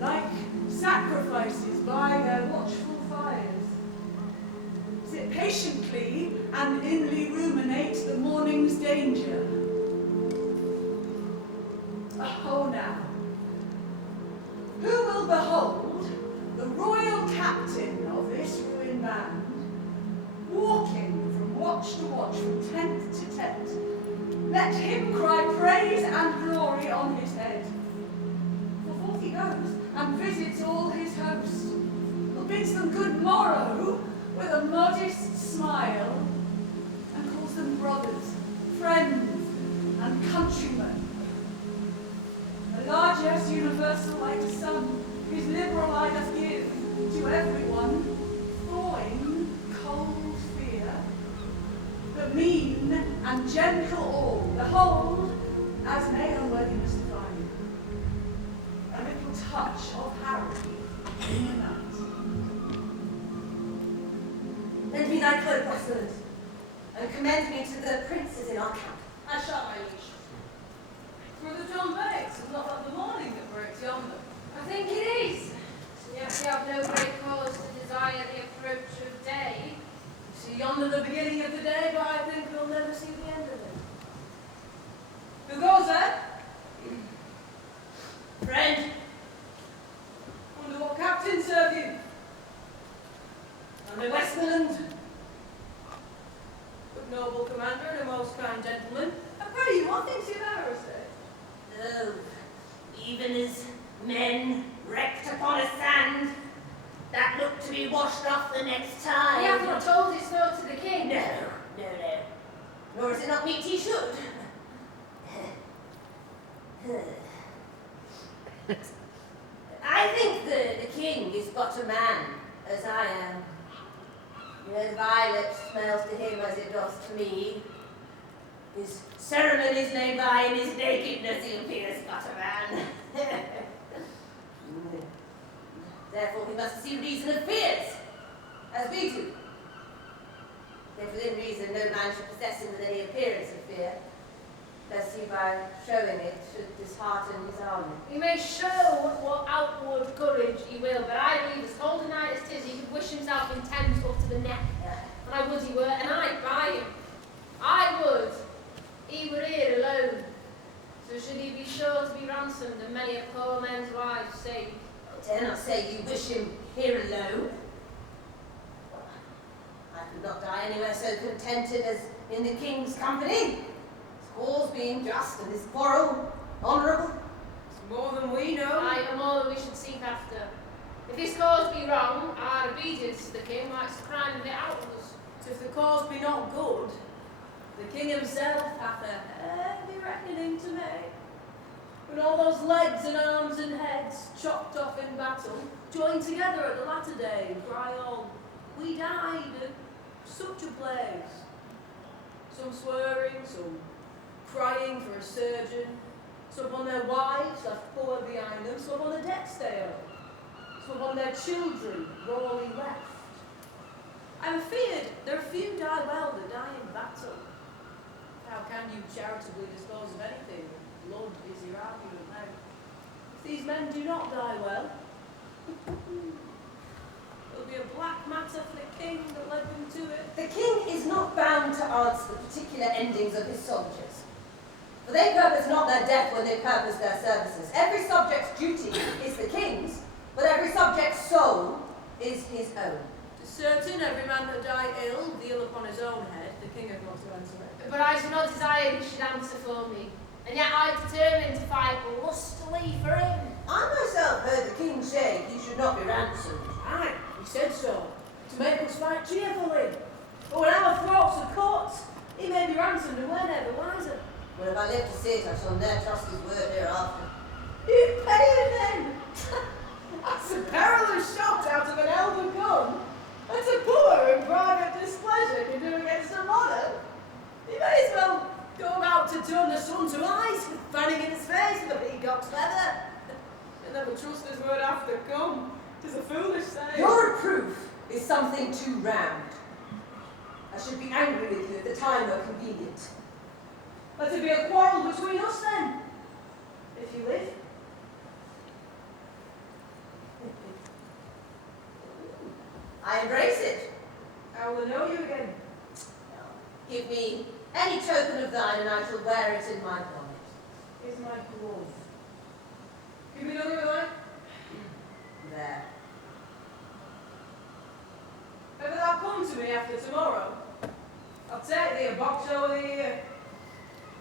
like sacrifices by their watchful fires, sit patiently and inly ruminate the morning's danger. Oh, now, who will behold the royal captain of this ruined band, walking from watch to watch, from tent to tent? Let him cry praise and glory on his head. For forth he goes and visits all his host, who bids them good morrow with a modest smile, and calls them brothers, friends, and countrymen. A largesse universal like the sun, his liberal eye doth give to everyone, thawing cold fear, but mean and gentle all, behold, as may unworthiness define, a little touch of Harry in the night. Lend me thy cloak, Offord, and commend me to the princes in our camp. I shall, my liege. For the dawn breaks, and not like the morning that breaks yonder. I think it is. Yet we have no great cause to desire the approach of day. See yonder the beginning of the day, but I think we'll never see the end of it. Who goes there? Friend, Under what captain serve you? under Westmorland. Good noble commander and a most kind gentleman. I pray you, what thinks you of our estate? Oh, even as men wrecked upon a sand that look to be washed off the next time. We have not told this so to the king. No. Nor is it not meet he should. I think the king is but a man, as I am. You know, the violet smells to him as it does to me. His ceremonies laid by in his nakedness, he appears but a man. Therefore he must see reason of fears, as we do. If within reason no man should possess him with any appearance of fear, lest he by showing it should dishearten his army. He may show what outward courage he will, but I believe as cold a night as 'tis, he could wish himself in Thames up to the neck. And I would he were, and I'd buy him. I would. He were here alone. So should he be sure to be ransomed, and many a poor man's wife saved. I dare not say you wish him here alone. I could not die anywhere so contented as in the king's company. His cause being just, and his quarrel honourable. It's more than we know. Aye, and more than we should seek after. If his cause be wrong, our obedience to the king wipes the crime of it out of us. But if the cause be not good, the king himself hath a heavy reckoning to make. When all those legs and arms and heads, chopped off in battle, joined together at the latter day, cry on, we died at such a place. Some swearing, some crying for a surgeon, some upon their wives left poor behind them, some on the deck stale, some upon their children rawly left. I'm feared there are few die well that die in battle. How can you charitably dispose of anything Son is your argument now. If these men do not die well, there'll be a black matter for the king that led them to it. The king is not bound to answer the particular endings of his soldiers. For they purpose not their death when they purpose their services. Every subject's duty is the king's, but every subject's soul is his own. To certain, every man that die ill, deal upon his own head. The king had not to answer it. But I do not desire he should answer for me, and yet I determined to fight lustily for him. I myself heard the king say he should not be ransomed. Aye, he said so, to make us fight cheerfully. But when our throats are cut, he may be ransomed and we're never wiser. Well, if I live to see it, I shall ne'er trust his word hereafter. You pay him then! That's a perilous shot out of an elder gun. That's a poor and private displeasure can do against a monarch. He may as well go about to turn the sun to ice with fanning in his face with a peacock's feather. You'll never trust his word after come. 'Tis a foolish saying. Your reproof is something too round. I should be angry with you if the time were convenient. Let it be a quarrel between us then, if you live. I embrace it. I will know you again. Give me any token of thine and I shall wear it in my bonnet. Here's my glove. Give me another of thine. There. Ever thou come to me after tomorrow, I'll take thee a box over the ear.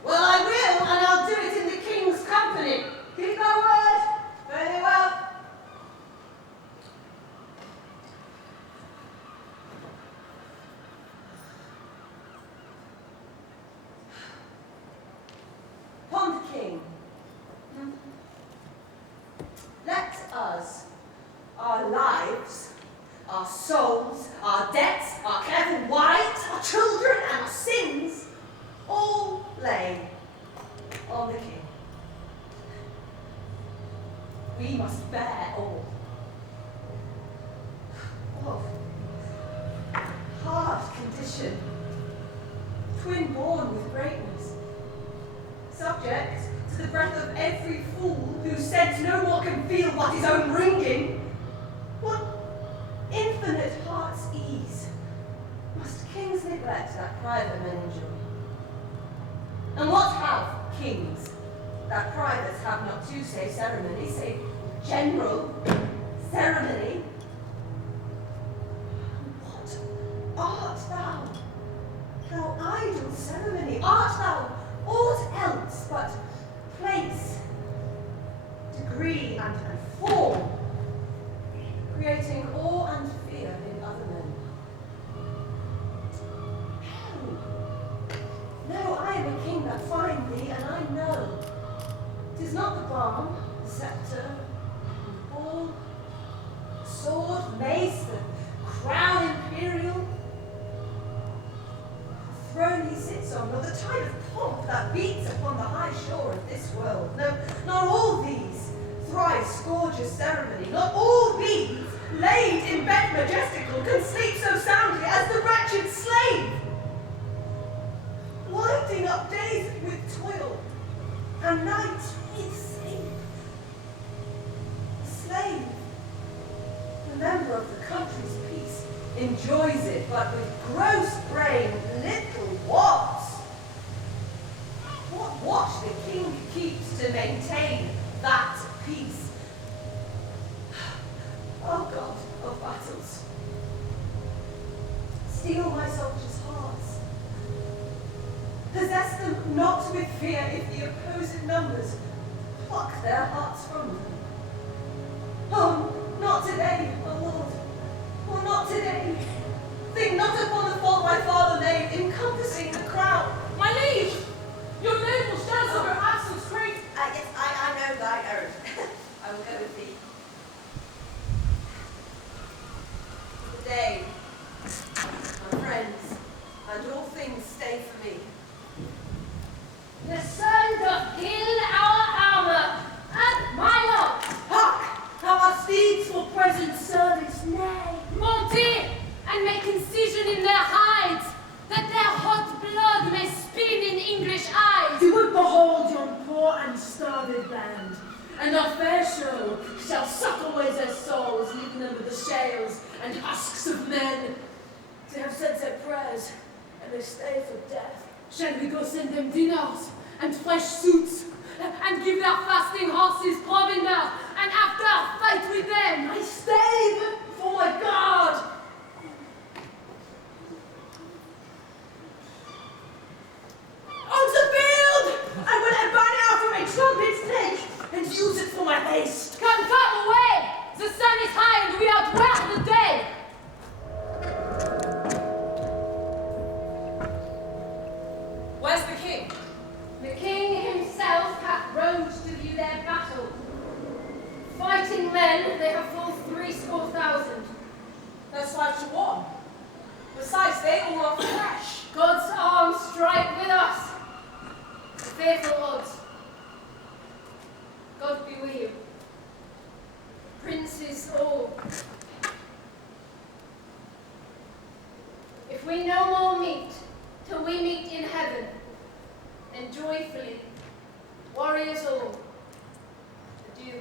Well, I will, and I'll do it in the king's company. Keep thy word. Very well. Upon the king, let us, our lives, our souls, our debts, our careful wives, our children, and our sins, all lay on the king. We must bear all. Oh, hard condition, twin born with greatness, subject to the breath of every fool whose sense no more can feel but his own wringing. What infinite heart's ease must kings neglect that private men enjoy? And what have kings that privates have not to say ceremony, save general ceremony? What art thou? Thou idle ceremony, art thou aught else but place, degree, and form, creating awe and fear in other men? No, I am a king that find thee, and I know 'tis not the balm, the sceptre, the ball, the sword, mace, the crown imperial, the throne he sits on, nor the tide of pomp that beats upon the high shore of this world. No, not all these thrice gorgeous ceremony, not all these laid in bed majestical can sleep so soundly as the wretched slave, winding up days with toil and nights with sleep. The slave, the member of the country's peace, enjoys it, but with gross brain, little wants. What watch the king keeps to maintain that peace? O God of battles, steel my soldiers' hearts. Possess them not with fear if the opposing numbers pluck their hearts from them. Oh, not today, O Lord, oh, not today. Think not upon the fault my father made, encompassing the crown. My liege, your noble stands of your absence great. Yes, I know thy errand. I will go with thee. Good day, my friends, and all things stay for me. The sun doth gild our armour, and my lord. Hark! How our steeds starved band, and our fair show shall suck away their souls, leaving them with the shales and husks of men. They have said their prayers, and they stay for death. Shall we go send them dinners and fresh suits, and give their fasting horses provender, and after fight with them? I stayed for my God. On the field! I will have burn out of my trumpet's neck and use it for my haste. Come away! The sun is high and we outwear the day. Where's the king? The king himself hath rode to view their battle. Fighting men, they have full 300,000. That's 5-1. Besides, they all are fresh. God's arms strike with us. Fearful odds. God be with you. Princes all. If we no more meet, till we meet in heaven, and joyfully, warriors all, adieu.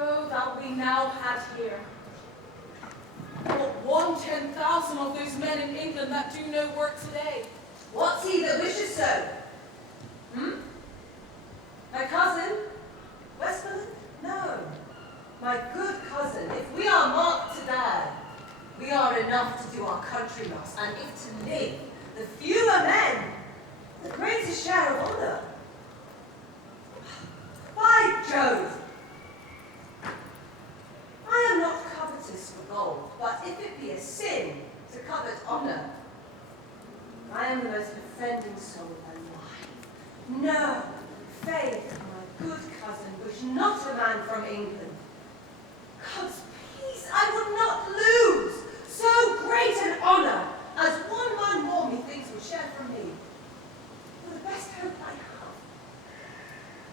Oh, that we now had here. Not 1/10,000 of those men in England that do no work today. What's he that wishes so? My cousin? Westmorland? No. My good cousin, if we are marked to die, we are enough to do our country loss, and if to live, the fewer men, the greater share of honour. By Jove! I am not covetous for gold, but if it be a sin to covet honour, I am the most offending soul alive. No, faith, my good cousin, wish not a man from England. God's peace, I would not lose so great an honour as one man more methinks would share from me. For the best hope I have.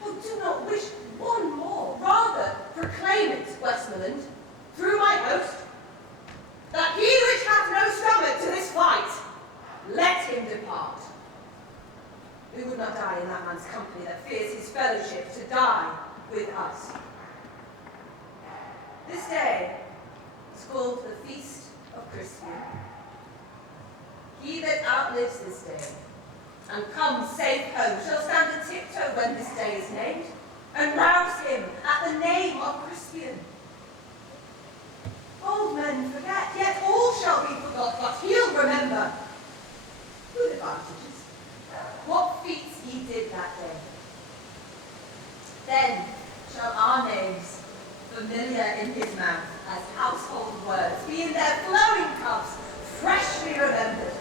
Oh, do not wish one more, rather proclaim it, Westmorland, through my host, that he which hath no stomach to this fight, let him depart. Who would not die in that man's company that fears his fellowship to die with us? This day is called the Feast of Crispian. He that outlives this day and comes safe home shall stand a tiptoe when this day is named, and rouse him at the name of Crispian. Old men forget, yet all shall be forgot, but he'll remember. Good advantages. What feats he did that day. Then shall our names, familiar in his mouth as household words, be in their flowing cups, freshly remembered.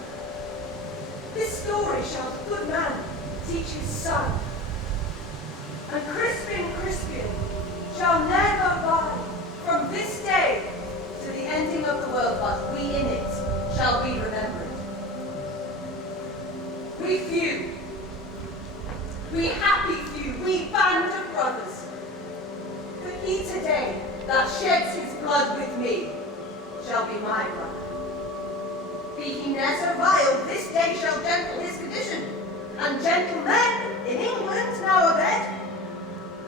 This story shall the good man teach his son. And Crispian shall never by from this day to the ending of the world, but we in it shall be remembered. We few, we happy few, we band of brothers, but he today that sheds his blood with me shall be my brother. Be he ne'er so vile, this day shall gentle his condition, and gentlemen in England now abed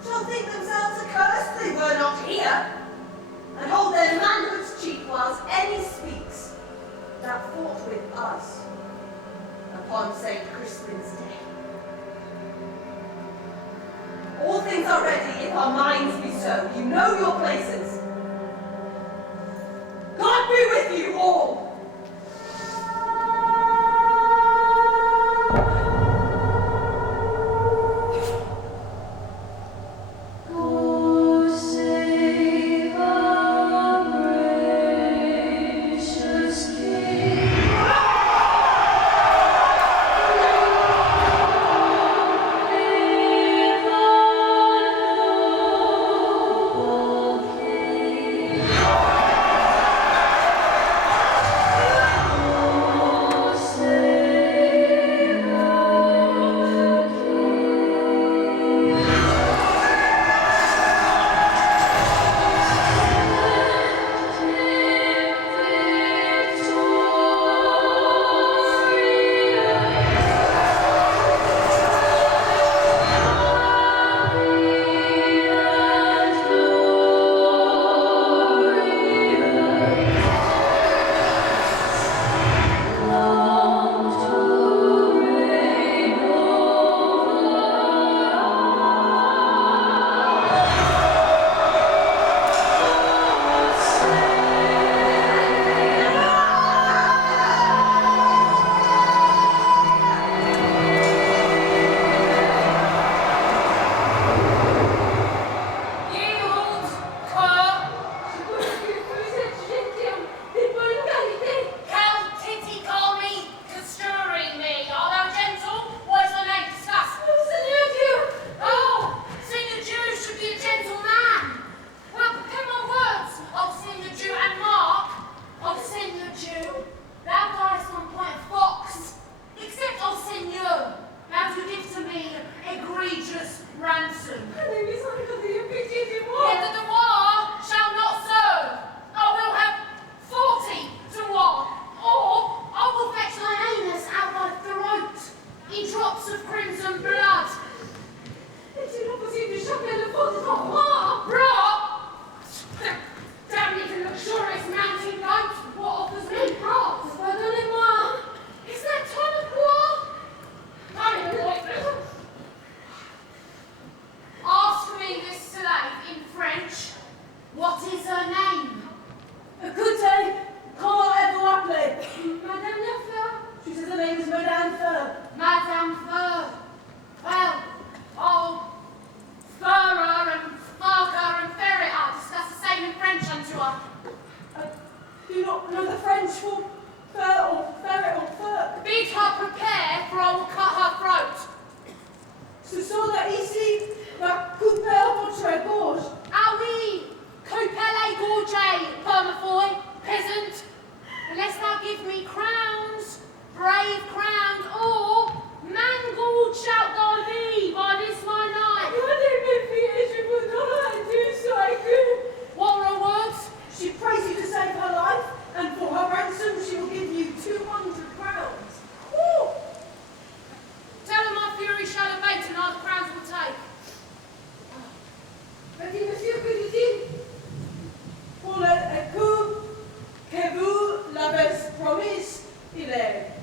shall think themselves accursed they were not here, and hold their manhood's cheek whilst any speaks that fought with us upon St. Crispin's day. All things are ready if our minds be so. You know your places. God be with you all. Okay.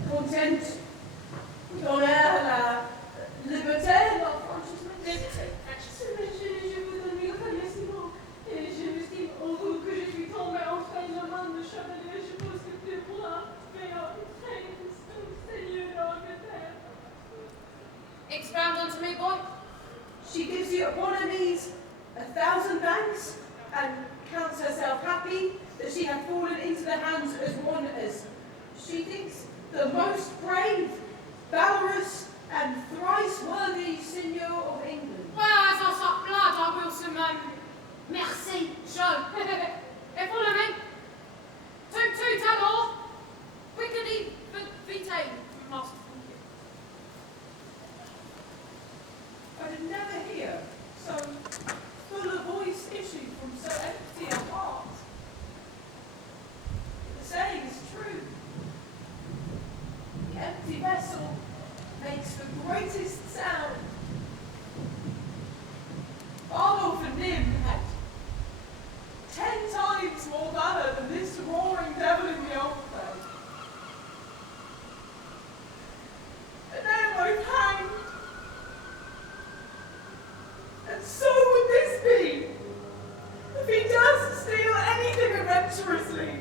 content, d'honneur, la liberté, la franchise. Je vous admire remerciement et je m'estime heureux que je suis tombée entre les mains de chevalier. Je pense que plus pour un meilleur seigneur d'Angleterre. Expound unto me, boy. She gives you upon her knees 1,000 thanks and counts herself happy that she hath fallen into the hands as one as she thinks the most brave, valorous, and thrice worthy Signor of England. Well, as I suck blood, I will some, merci show. Follow me. Two talor. Quickly, vitae, master. I did never hear so full a voice issue from so empty a heart. The saying is true. The empty vessel makes the greatest sound. Bardolph and Nim had 10 times more valor than this roaring devil in the old play. And they are both hanged. And so would this be, if he does steal anything adventurously.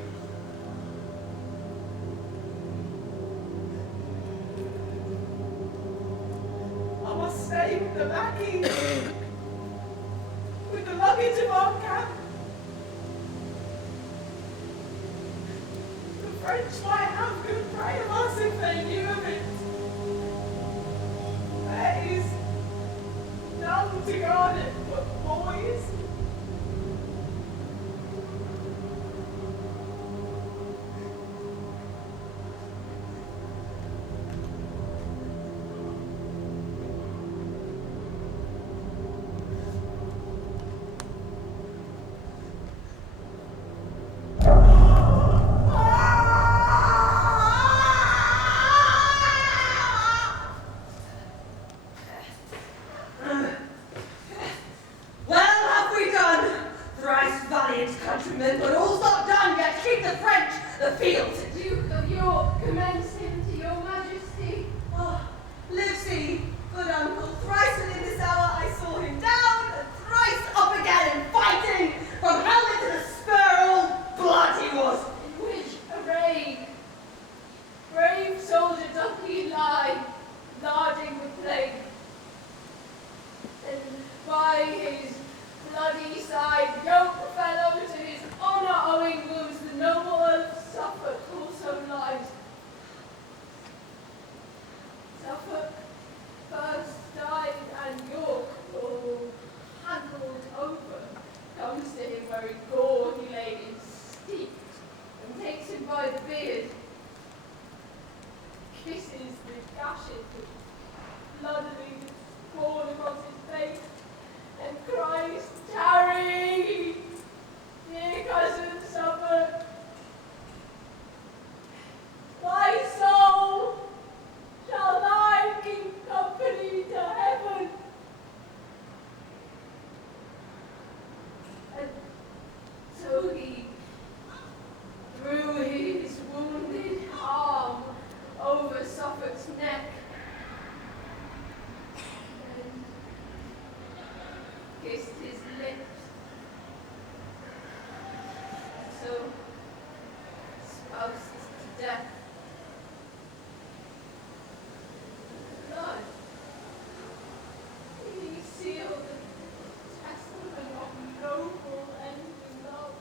I must stay with the lackeys, with the luggage of our camp. The French might have good prey of us if they knew of it. There is none to guard it but boys. But all's not done yet. Keep the French the field. Duke of York, commends him to your majesty. Oh, lives he, good uncle. Thrice within this hour I saw him down, and thrice up again and fighting. From helmet to the spur, all blood he was. In which array, brave soldier, doth he lie, larding with plague? And by his bloody side, yoke fellow to his honour owing wounds, the noble Earl of Suffolk also lies. Suffolk first died, and York, though handled over, comes to him where in gore he lay steeped, and takes him by the beard, kisses the gashes which bloodily born across his face, and cries, "Tarry, dear cousin Suffolk! Thy soul shall thine keep company to heaven." And so he threw his wounded arm over Suffolk's neck, and kissed his lips. So spouses to death. Blood. He sealed the testament of noble and love.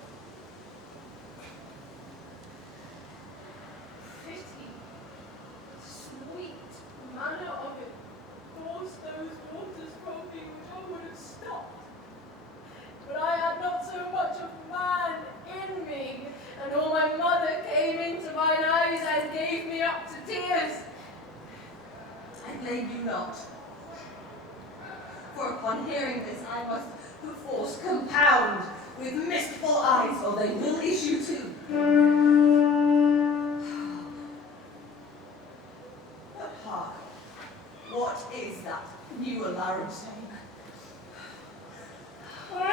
Pity, sweet manner of it, forced those waters from me which I would have stopped. But I had not so much of man in me, and all my mother came into mine eyes and gave me up to tears. I blame you not. For upon hearing this, I must perforce compound with mistful eyes, or they will issue too. But hark, what is that new alarm saying? No!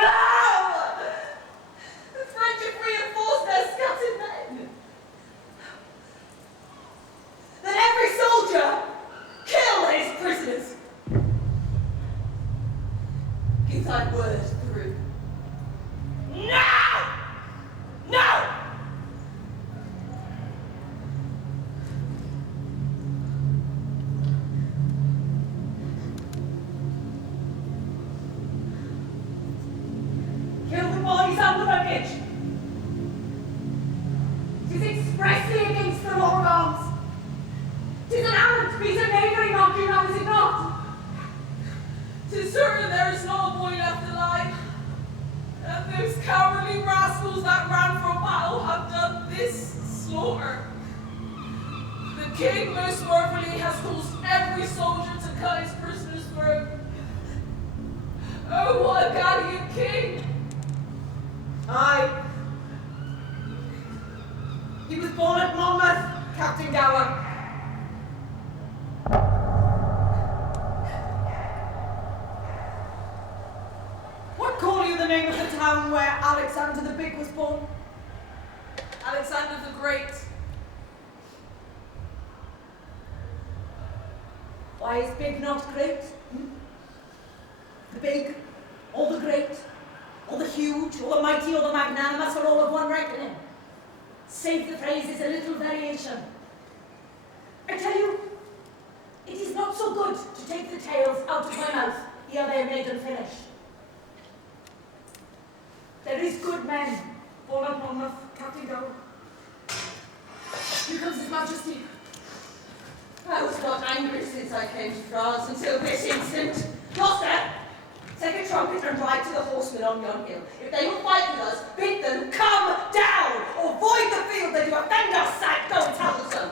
The French have reinforced their scattered men. That certain there is no avoid after life. And those cowardly rascals that ran from battle have done this slaughter. The king most mercifully has caused every soldier to cut his prisoner's throat. Oh, what a gallant king! Aye. He was born at Monmouth, Captain Gower. What call you the name of the town where Alexander the Big was born? Alexander the Great. Why is big not great? The big, or the great, or the huge, or the mighty, or the magnanimous, are all of one reckoning. Save the phrase is a little variation. I tell you, it is not so good to take the tales out of my mouth ere they are made and finished. There is good men born at Monmouth, Captain Gower. Here comes His Majesty. I was not angry since I came to France until this instant. Gloucester, take a trumpet and ride to the horsemen on yon hill. If they will fight with us, bid them come down, or void the field they do offend our sight. Go and tell them so.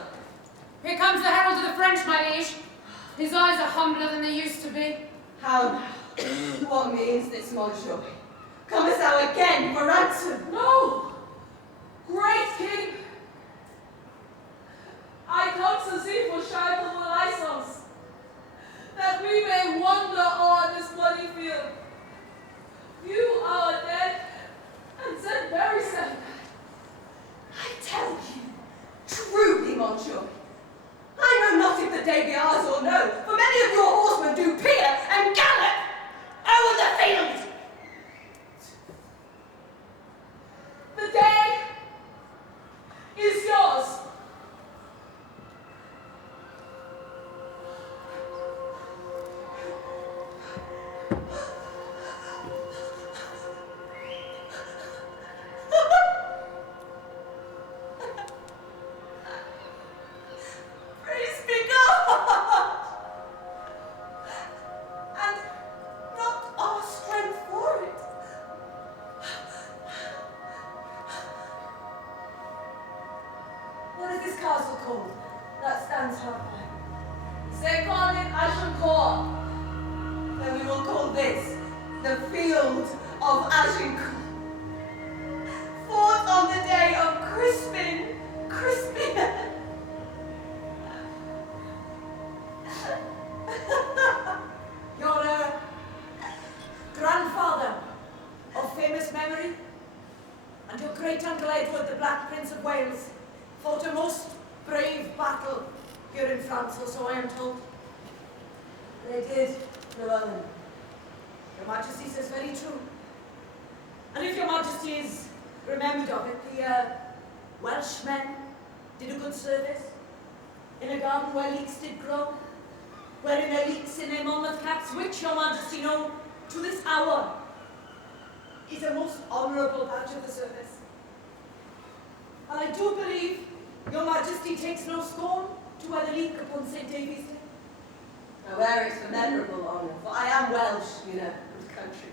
Here comes the herald of the French, my liege. His eyes are humbler than they used to be. How now? What means this, Montjoy? Comest thou again for ransom? No! Great king! I come to see for sharp license, that we may wander on this bloody field. You are dead, and said very sad. I tell you, truly, Montjoy, I know not if the day be ours or no, for many of your horsemen do peer and gallop over the field. The day is yours. Praise be God! And not our strength for it. What is this castle called that stands hard by? Say call it Agincourt. Then we will call this the Field of Agincourt. Fought on the day of Crispin. Your grandfather of famous memory, and your great-uncle Edward, the Black Prince of Wales, fought a most brave battle here in France, or so I am told. They did, Fluellen. Your Majesty says very true. And if your Majesty is remembered of it, the Welshmen did a good service in a garden where leeks did grow, wherein there leeks in a Monmouth cats, which your Majesty know to this hour is a most honourable badge of the service. And I do believe your Majesty takes no scorn to wear the leek upon St. David's Day. I wear it for memorable honour, for I am Welsh, you know, and country.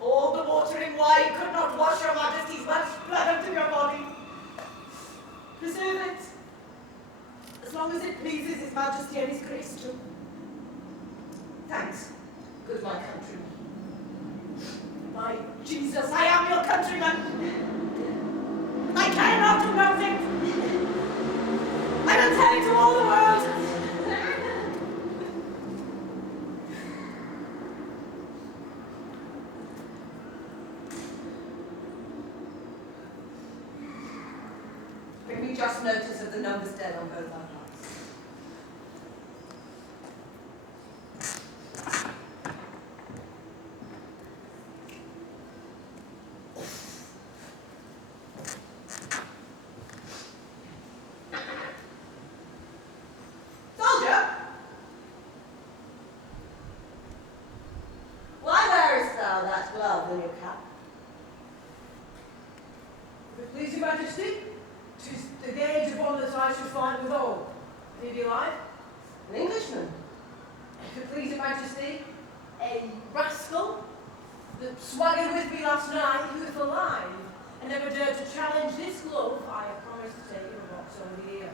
All the watering wine could not wash your Majesty's Welsh blood out of your body. Preserve it, as long as it pleases His Majesty and His Grace too. Thanks, good my countryman. My Jesus, I am your countryman. I cannot pronounce it. I will tell it to all the world. Bring me just notice of the numbers dead on both our parts. Soldier! Why wearest thou that glove in your cap? If it please your Majesty, 'tis the gage upon that I should find withal. If he be alive, An Englishman. if it please your Majesty, a a rascal that swaggered with me last night, who, if alive, and never dared to challenge this glove, I have promised to take him a box over the ear.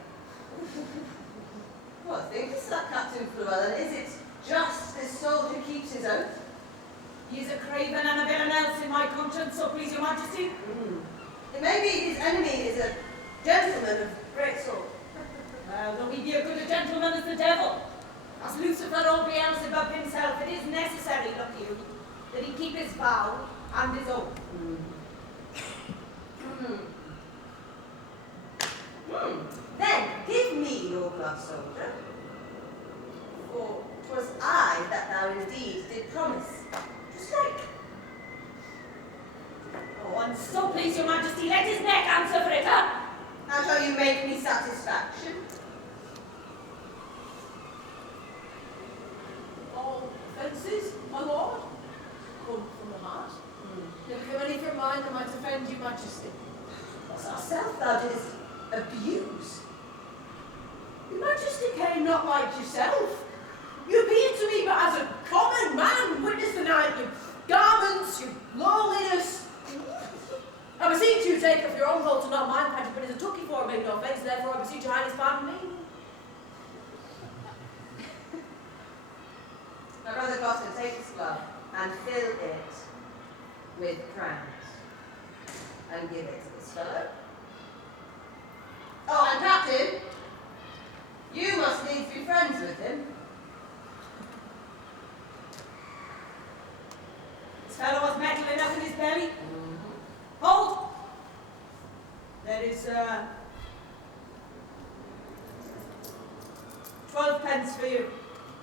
What thinkest that, Captain Fluellen? Is it just this soldier keeps his oath? He is a craven and a villain else in my conscience, so please your majesty. It may be his enemy is a gentleman of great sort. Well, though he be a good a gentleman as the devil, as Lucifer or Beelzebub himself, it is necessary, look you, that he keep his vow and his oath. Then give me your glove, soldier. For 'twas I that thou indeed did promise to strike. Oh, and so please your majesty, let his neck answer for it, huh? How shall you make me satisfaction? All offences, my lord, come from the heart. Never come any from mine that might offend your majesty. Was ourself thou didst abuse? Your majesty came not like yourself. You appeared to me but as a common man, witness the night your garments, your lowliness. I beseech you take off your own coat and not mine, Patrick, but as a tucky for make no offence, therefore I beseech your highness pardon me. My brother Gloucester, take this glove and fill it with crowns and give it to this fellow. Oh, and Captain, you must needs be friends with him. This fellow has metal enough in his belly. Hold! There is 12 pence for you.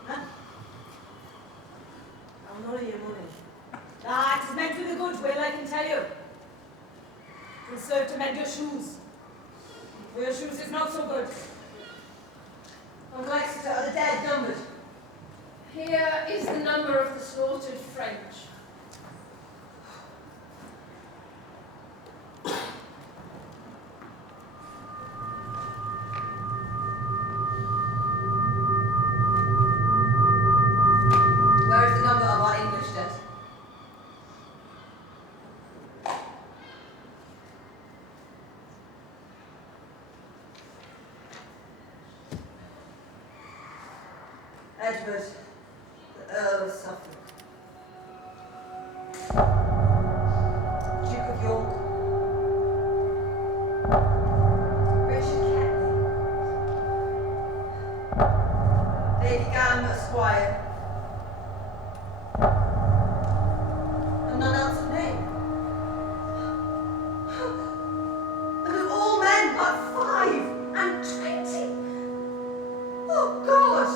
Huh? I'll none of your money. Ah, it is meant with a goodwill, I can tell you. It will serve to mend your shoes. For your shoes is not so good. On Exeter are the dead numbered. Here is the number of the slaughtered French. Where is the number of our English dead? Edward, the Earl of Suffolk, Duke of York, Richard Ketney, Lady Gam, Esquire, and none else of name. And of all men but 25. Oh God!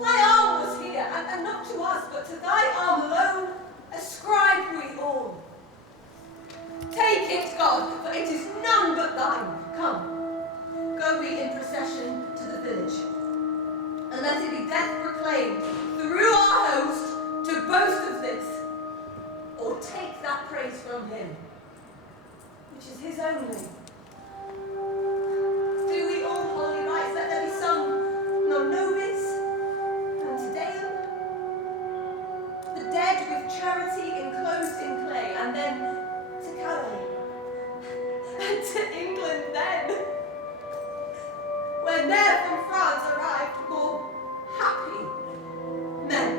Thy arm was here, and not to us, but to thy arm alone, ascribe we all. Take it, God, for it is none but thine. Come, go we in procession to the village, and let it be death proclaimed through our host to boast of this, or take that praise from him, which is his only. Do we all holy rites, let there be sung non nobis, and Deum, the dead with charity enclosed in clay, and then to Calais, and to England then, when there from France arrived more happy men.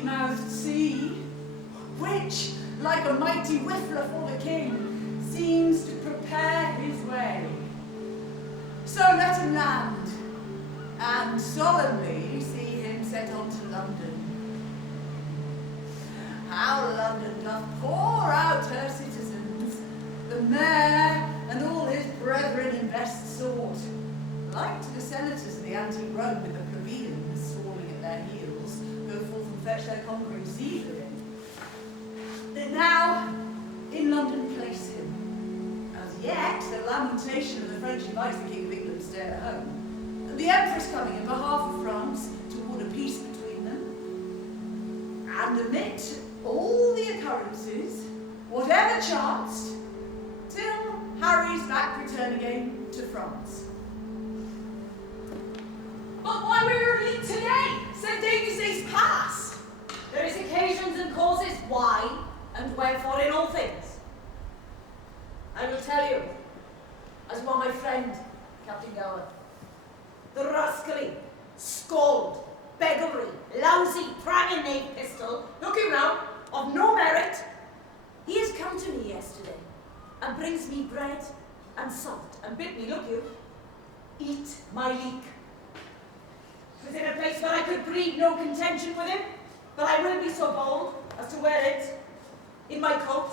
empty-mouthed sea, which, like a mighty whiffler for the king, seems to prepare his way. So let him land, and solemnly see him set on to London. How London doth pour out her citizens, the mayor and all his brethren in best sort, like to the senators of the antique Rome with the plebeians swarming at their heels, go forth and fetch their conquering zeal in. Now, in London place him. As yet, the lamentation of the French invites the King of England stay at home. The Empress coming in behalf of France toward a peace between them. And amid all the occurrences, whatever chanced, till Harry's back return again to France. But why were you late today? St. David's Day's past. There is occasions and causes why and wherefore in all things. I will tell you, as one my friend, Captain Gower. The rascally, scold, beggary, lousy, pragging knave pistol, look you now, of no merit. He has come to me yesterday, and brings me bread and salt, and bid me, look you, eat my leek. 'Twas in a place where I could breed no contention with him, but I will be so bold as to wear it in my coat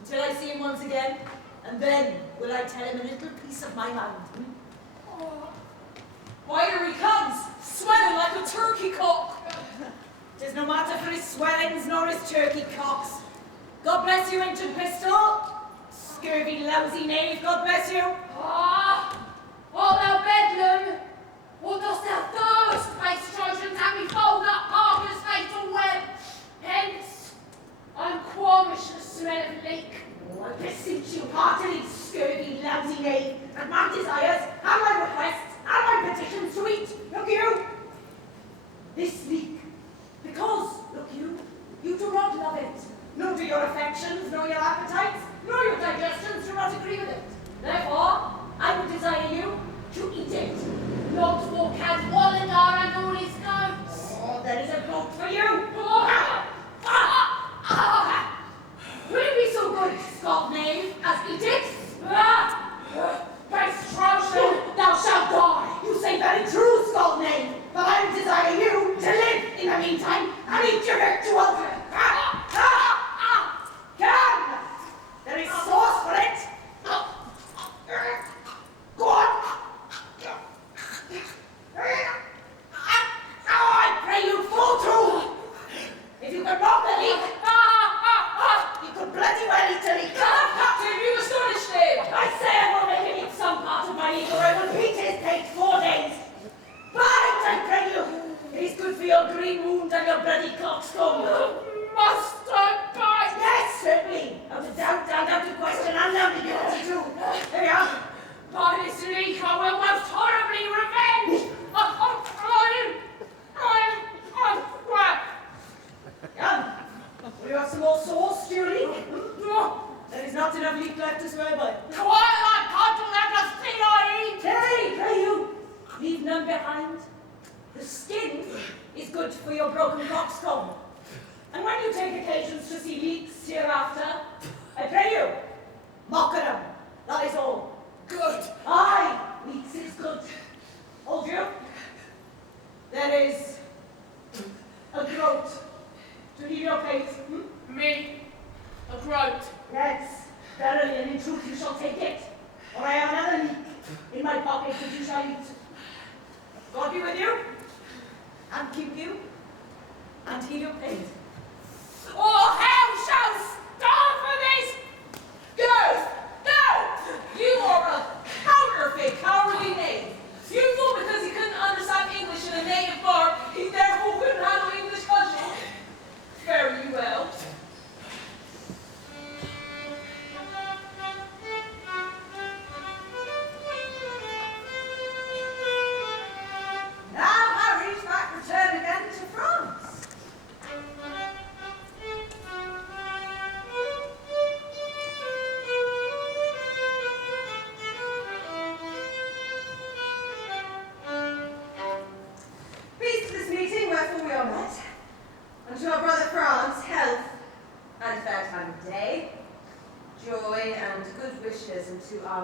until I see him once again, and then will I tell him a little piece of my mind. Oh. Why here he comes, swelling like a turkey cock. 'Tis no matter for his swellings nor his turkey cocks. God bless you, ancient pistol. Scurvy, lousy knave, God bless you. Ah! What thou bedlam? What dost thou thirst, base Trojans, and we fold up Parker's fatal web? Hence, I'm qualmish at the smell of leek. Oh, I beseech you heartily, scurvy, lousy knave, and my desires, and my requests, and my petitions to eat, look you, this leek, because, look you do not love it, nor do your affections, nor your appetites, nor your digestions do not agree with it. Therefore, I would desire you to eat it. Not for Cadwallader and all his goats. Oh, there is a goat for you. Will you be so good, Scott knave, as eat it?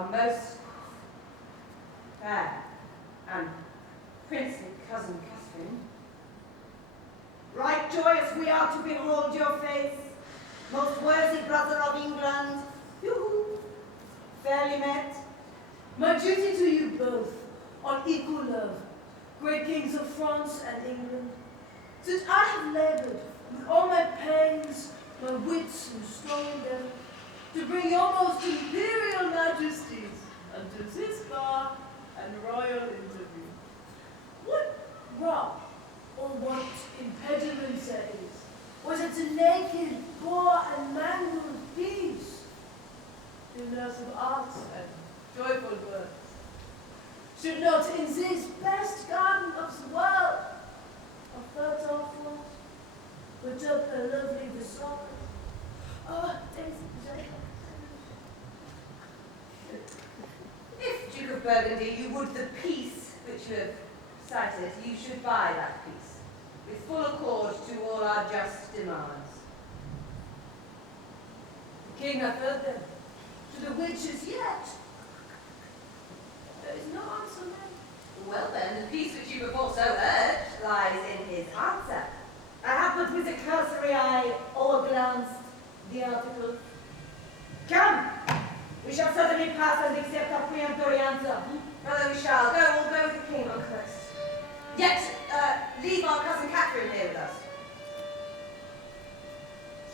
our most fair and princely cousin Katherine. Right joyous we are to behold your face, most worthy brother of England. Yoo-hoo! Fairly met. My duty to you both, on equal love, great kings of France and England, since I have labored with all my pains, my wits and strong endeavor, to bring your most imperial majesties unto this bar and royal interview. What wrong or what impediment there is, was it the naked, poor, and mangled peace, the nurse of arts and joyful words, should not in this best garden of the world, a fertile forest, put up a lovely facade? Oh, If, Duke of Burgundy, you would the peace which you have cited, you should buy that peace, with full accord to all our just demands. the king hath heard them, to the witches yet. There is no answer then. Well then, the peace which you have also urged lies in his answer. I have but with a cursory eye o'erglanced the article. Come! We shall certainly pass and accept our peremptory answer. Brother, we shall go. We'll go with the king on first. Yet, leave our cousin Katherine here with us.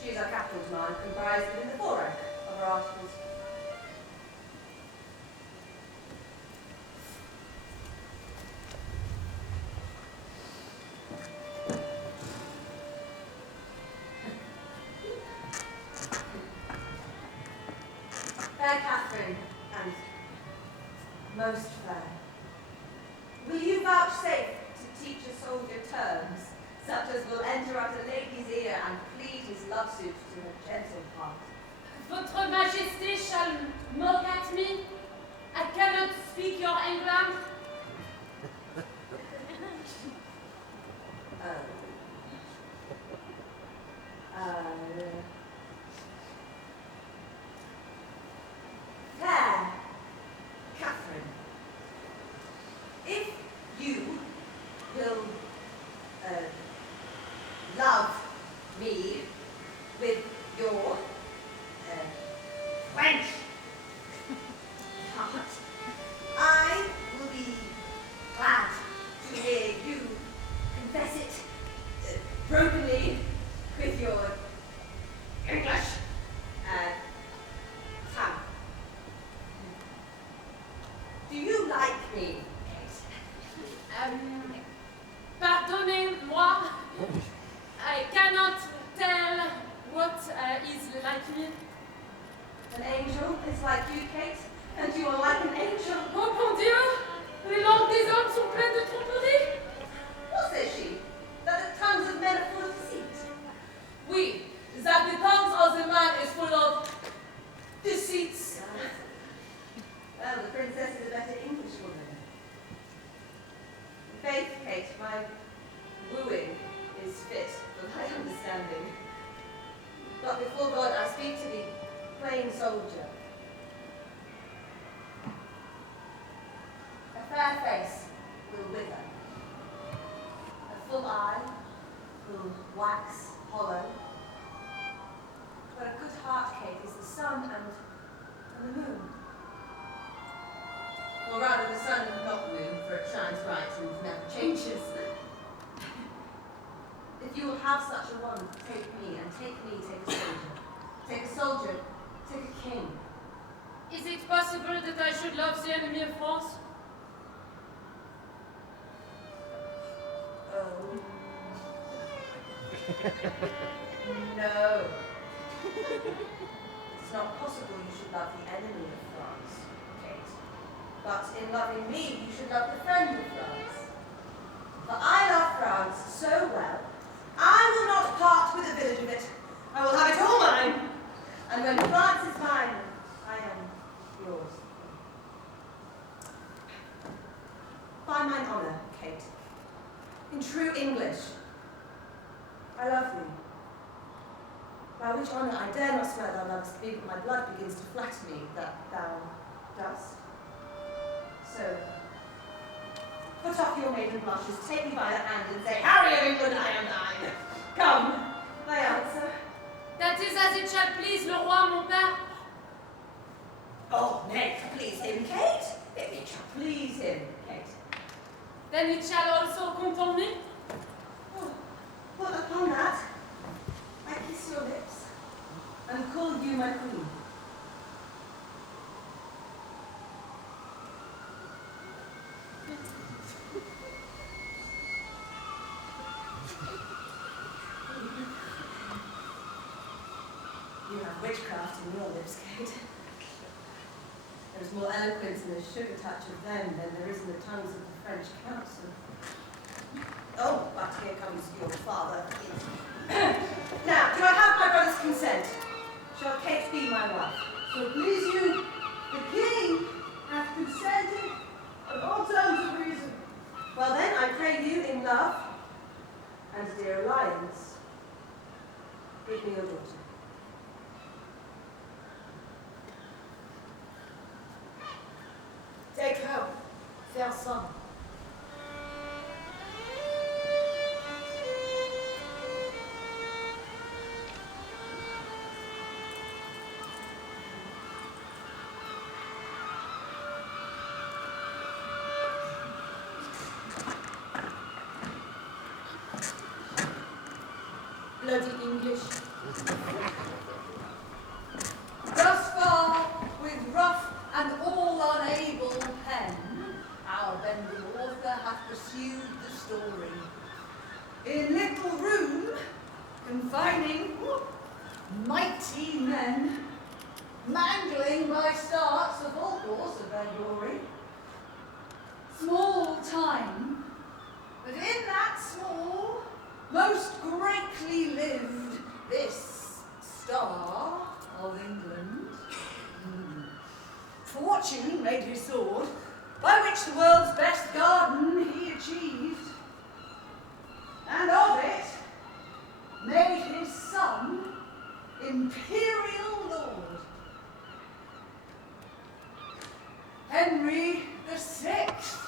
She is our capital demand, comprised within the forerank of our articles. Fair Katherine, and most fair, will you vouchsafe to teach a soldier terms, such as will enter at a lady's ear and plead his love suit to her gentle heart? Votre Majesté shall mock at me. I cannot speak your England. Fair Katherine, if you will love me with your French heart, I will be glad to hear you confess it brokenly with your English tongue. Do you like me, Kate? Pardonnez-moi. I cannot tell what is like me. An angel is like you, Kate, and you are like an angel. Oh mon Dieu! Les langues des hommes sont pleines de tromperies. What says she? That the tongues of men are full of deceit. Oui, that the tongues of the man is full of deceits. Well, the princess is a better Englishwoman. In faith, Kate, my wooing is fit for thy understanding. But before God, I speak to thee, plain soldier. A fair face will wither. A full eye will wax hollow. But a good heart, Kate, is the sun and the moon. Or rather, the sun and not the moon, for it shines bright and never changes. If you will have such a one, take me, and take me, take a soldier. Take a soldier, take a king. Is it possible that I should love the enemy of France? Oh. No. It's not possible you should love the enemy of France, Kate. But in loving me, you should love the friend of France. For I love France so well, I will not part with a village of it. I will have it all mine. And when France is mine, I am yours. By mine honour, Kate, in true English, I love thee. By which honour I dare not swear thou lovest me, but my blood begins to flatter me that thou dust. So, put off your maiden blushes, take me by the hand and say, Harry of England, I am thine. Come, thy answer. That is as it shall please le roi, mon père. Oh, nay, to please him, Kate. It shall please him, Kate. Then it shall also content me. Oh, well, upon that, I kiss your lips and call you my queen. You have witchcraft in your lips, Kate. There is more eloquence in the sugar touch of them than there is in the tongues of the French council. Oh, but here comes your father. Now, do I have my brother's consent? Shall Kate be my wife? So please you, the king hath consented on all terms of reason. Well then, I pray you in love and dear alliance, give me your daughter. Take her, fair son. Bloody English. Thus far, with rough and all unable pen, our bending author hath pursued the story. In little room, confining mighty men, mangling by starts the full course of their glory. Small time, but in that small, most greatly lived this star of England. Fortune made his sword, by which the world's best garden he achieved, and of it made his son imperial lord. Henry the Sixth.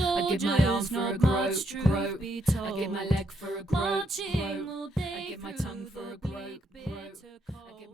I give my arm for a grope. I give my leg for a grope. and give